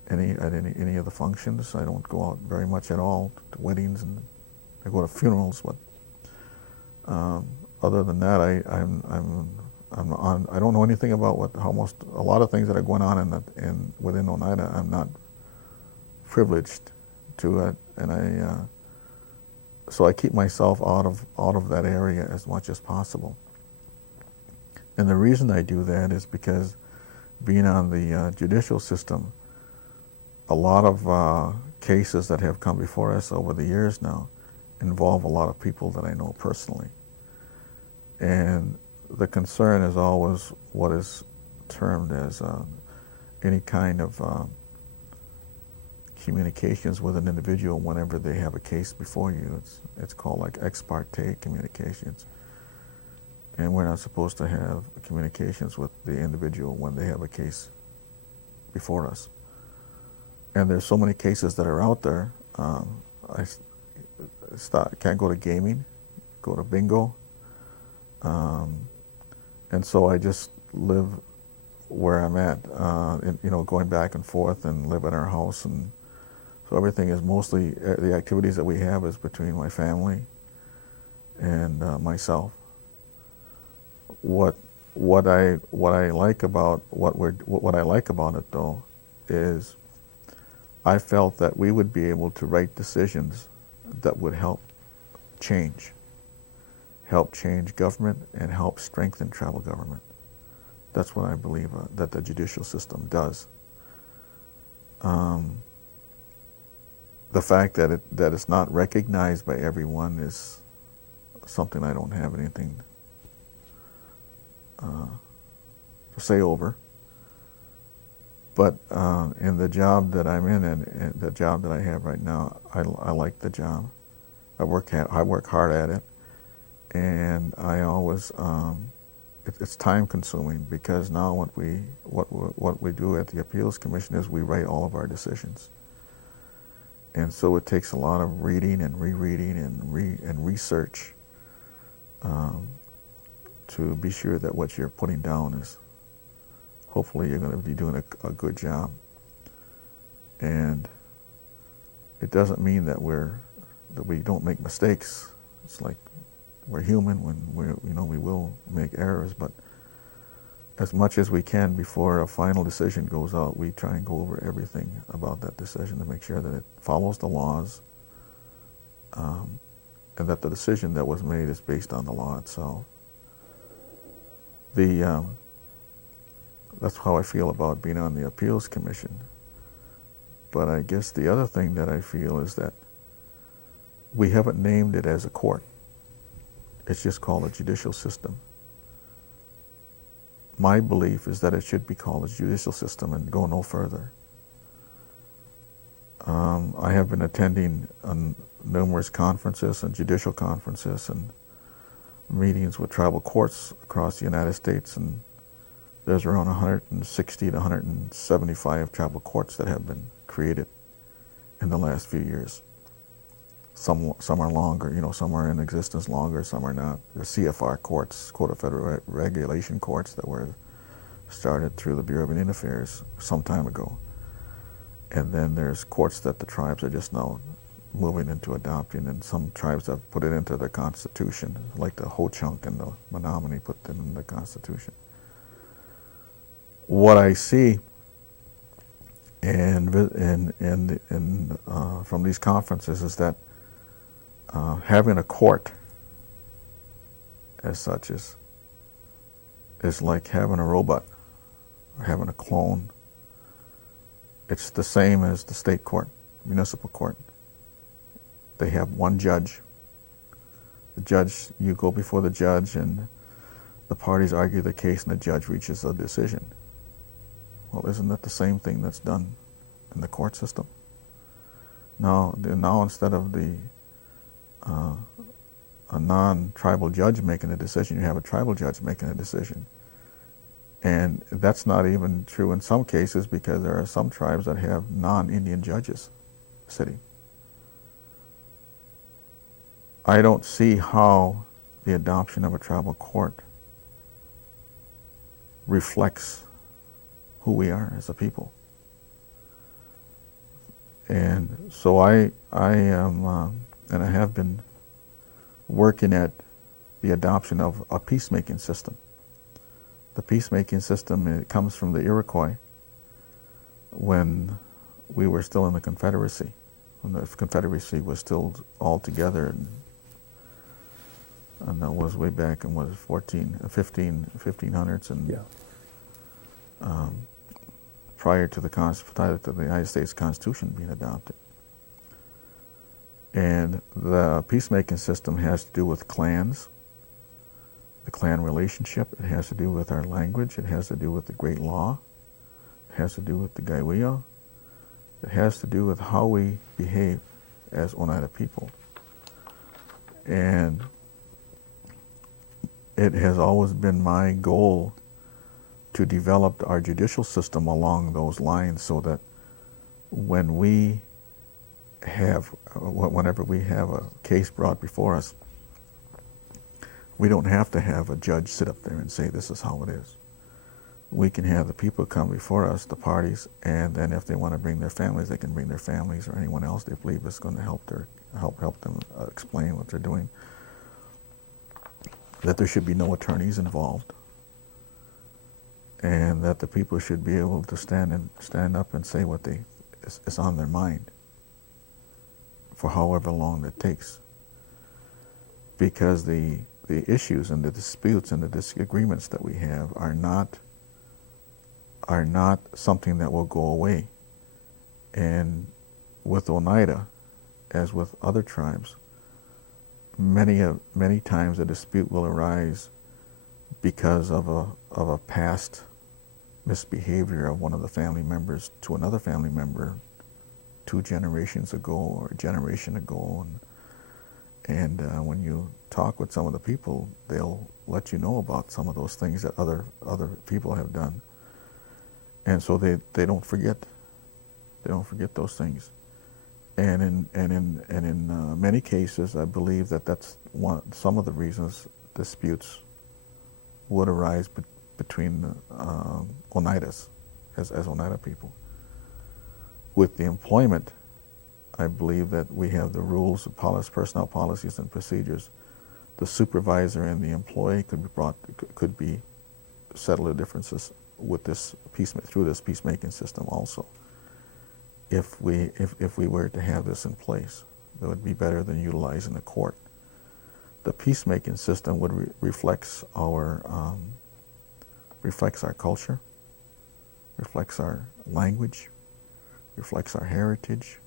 at any of the functions. I don't go out very much at all to weddings, and I go to funerals. But other than that, I don't know anything about a lot of things that are going on within Oneida. I'm not privileged to it, and so I keep myself out of that area as much as possible. And the reason I do that is because, being on the judicial system, a lot of cases that have come before us over the years now involve a lot of people that I know personally. And the concern is always what is termed as any kind of communications with an individual whenever they have a case before you. It's called like ex parte communications. And we're not supposed to have communications with the individual when they have a case before us. And there's so many cases that are out there. I can't go to gaming, go to bingo. And so I just live where I'm at, going back and forth, and live in our house. And so everything is mostly, the activities that we have is between my family and myself. What I like about what I like about it, though, is I felt that we would be able to write decisions that would help change government and help strengthen tribal government. That's what I believe that the judicial system does. The fact that it's not recognized by everyone is something I don't have anything to say over. But in the job that I'm in, and the job that I have right now, I like the job. I work hard at it, and I always it's time consuming, because now what we do at the Appeals Commission is we write all of our decisions. And so it takes a lot of reading and rereading and research to be sure that what you're putting down is, hopefully you're going to be doing a good job. And it doesn't mean that we don't make mistakes. It's like we're human. When we will make errors, but as much as we can before a final decision goes out, we try and go over everything about that decision to make sure that it follows the laws, and that the decision that was made is based on the law itself. That's how I feel about being on the Appeals Commission. But I guess the other thing that I feel is that we haven't named it as a court. It's just called a judicial system. My belief is that it should be called a judicial system and go no further. I have been attending numerous conferences and judicial conferences and meetings with tribal courts across the United States, and there's around 160 to 175 tribal courts that have been created in the last few years. Some are longer, some are in existence longer, some are not. There's CFR courts, Code of Federal Regulation courts, that were started through the Bureau of Indian Affairs some time ago. And then there's courts that the tribes are just now moving into adopting, and some tribes have put it into their constitution, like the Ho-Chunk and the Menominee put them in the constitution. What I see from these conferences is that having a court as such is like having a robot or having a clone. It's the same as the state court, municipal court. They have one judge. The judge, you go before the judge and the parties argue the case and the judge reaches a decision. Well, isn't that the same thing that's done in the court system? Now instead of a non-tribal judge making a decision, you have a tribal judge making a decision. And that's not even true in some cases, because there are some tribes that have non-Indian judges sitting. I don't see how the adoption of a tribal court reflects who we are as a people. And so I am, and I have been working at the adoption of a peacemaking system. The peacemaking system, it comes from the Iroquois when we were still in the Confederacy, when the Confederacy was still all together, and that was way back in 1500s, and yeah. Prior to the United States Constitution being adopted. And the peacemaking system has to do with clans, the clan relationship. It has to do with our language. It has to do with the Great Law. It has to do with the Gaiwea. It has to do with how we behave as Oneida people. And it has always been my goal to develop our judicial system along those lines, so that whenever we have a case brought before us, we don't have to have a judge sit up there and say, this is how it is. We can have the people come before us, the parties, and then if they want to bring their families, they can bring their families or anyone else they believe is going to help them explain what they're doing. That there should be no attorneys involved, and that the people should be able to stand up and say what is on their mind for however long it takes. Because the issues and the disputes and the disagreements that we have are not something that will go away. And with Oneida, as with other tribes, many times a dispute will arise because of a past misbehavior of one of the family members to another family member 2 generations ago or a generation ago, and when you talk with some of the people, they'll let you know about some of those things that other people have done, and so they don't forget. They don't forget those things. And in many cases, I believe that that's some of the reasons disputes would arise between Oneidas, as Oneida people. With the employment, I believe that we have the rules, personnel policies, and procedures. The supervisor and the employee could be settle the differences with this through this peacemaking system also. If we were to have this in place, that would be better than utilizing the court. The peacemaking system would reflects our culture, reflects our language, reflects our heritage,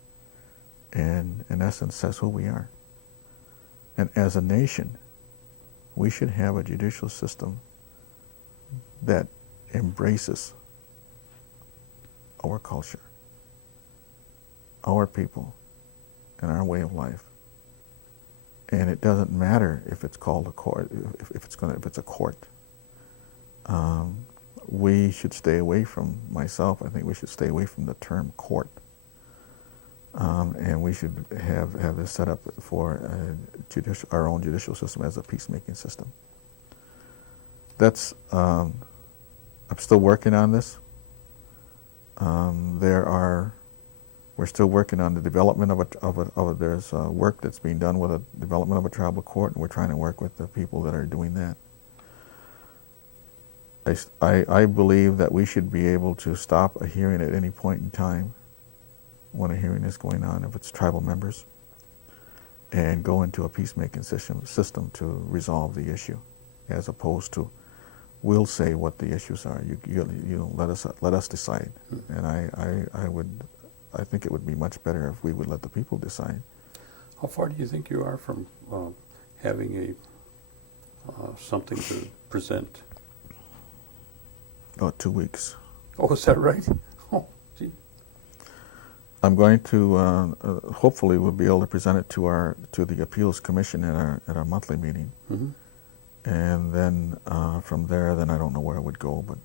and in essence says who we are. And as a nation, we should have a judicial system that embraces our culture, our people, and our way of life. And it doesn't matter if it's called a court, if it's a court. We should stay away from, I think we should stay away from the term court. And we should have this set up for our own judicial system as a peacemaking system. That's, I'm still working on this. We're still working on the development there's work that's being done with the development of a tribal court, and we're trying to work with the people that are doing that. I believe that we should be able to stop a hearing at any point in time when a hearing is going on, if it's tribal members, and go into a peacemaking system to resolve the issue, as opposed to we'll say what the issues are. You let us decide. And I think it would be much better if we would let the people decide. How far do you think you are from having something to present? About 2 weeks. Oh, is that right? Oh, gee. I'm going to hopefully we'll be able to present it to the appeals commission at our monthly meeting. Mm-hmm. And then from there, then I don't know where it would go. But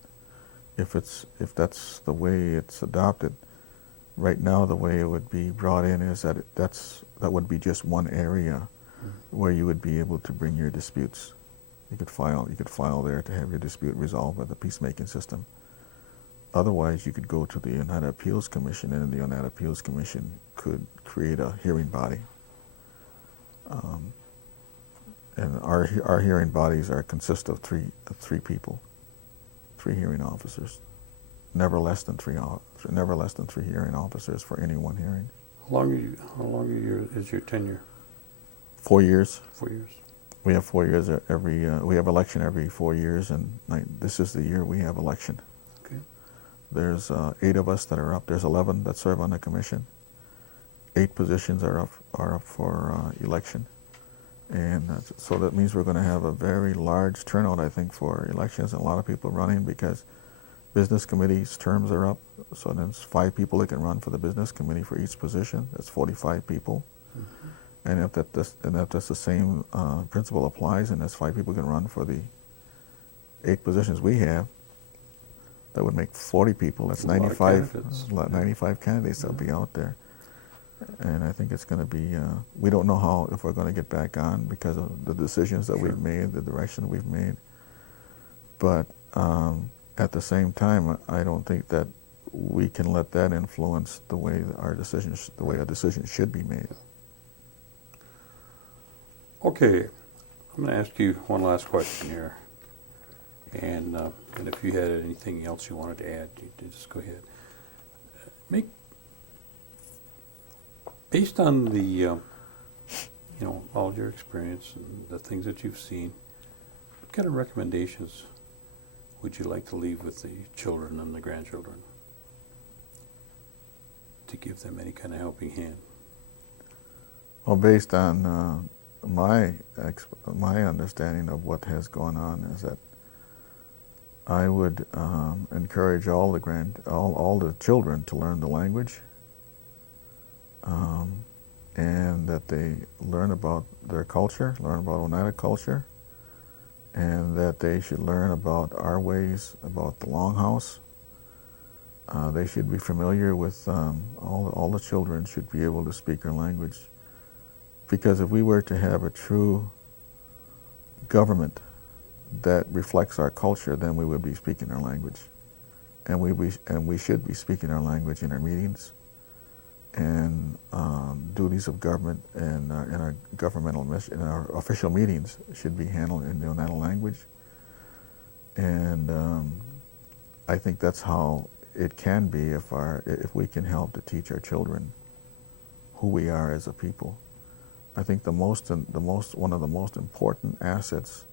if that's the way it's adopted, right now the way it would be brought in is that that would be just one area where you would be able to bring your disputes. You could file there to have your dispute resolved by the peacemaking system. Otherwise, you could go to the United Appeals Commission, and the United Appeals Commission could create a hearing body. And our hearing bodies consist of three people, 3 hearing officers, never less than three hearing officers for any one hearing. How long is your tenure? 4 years. 4 years. We have 4 years we have election every 4 years, and this is the year we have election. Okay. There's 8 of us that are up. There's 11 that serve on the commission. 8 positions are up for election, and so that means we're going to have a very large turnout, I think, for elections, and a lot of people running because business committees' terms are up. So there's 5 people that can run for the business committee for each position. That's 45 people. Mm-hmm. And if that's the same principle applies, and there's 5 people can run for the 8 positions we have, that would make 40 people. That's 95 candidates that'll be out there. And I think it's going to be, we don't know if we're going to get back on because of the decisions that we've made, the direction we've made. But at the same time, I don't think that we can let that influence the way our decisions should be made. Okay, I'm going to ask you one last question here, and if you had anything else you wanted to add, you just go ahead. Based on the, all your experience and the things that you've seen, what kind of recommendations would you like to leave with the children and the grandchildren to give them any kind of helping hand? Well, based on my understanding of what has gone on is that I would encourage all the children to learn the language, and that they learn about their culture, learn about Oneida culture, and that they should learn about our ways, about the Longhouse. They should be familiar with all the children should be able to speak our language, because if we were to have a true government that reflects our culture, then we would be speaking our language, and we should be speaking our language in our meetings and duties of government, and in our governmental in our official meetings should be handled in neonatal language. And I think that's how it can be if we can help to teach our children who we are as a people. I think one of the most important assets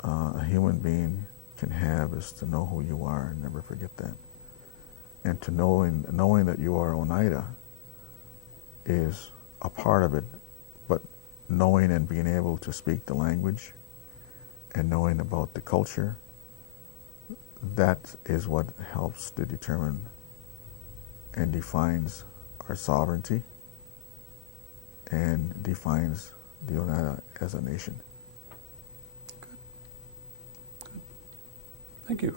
a human being can have is to know who you are and never forget that. And to knowing that you are Oneida is a part of it, but knowing and being able to speak the language and knowing about the culture, that is what helps to determine and defines our sovereignty and defines the Oneida as a nation. Good. Thank you.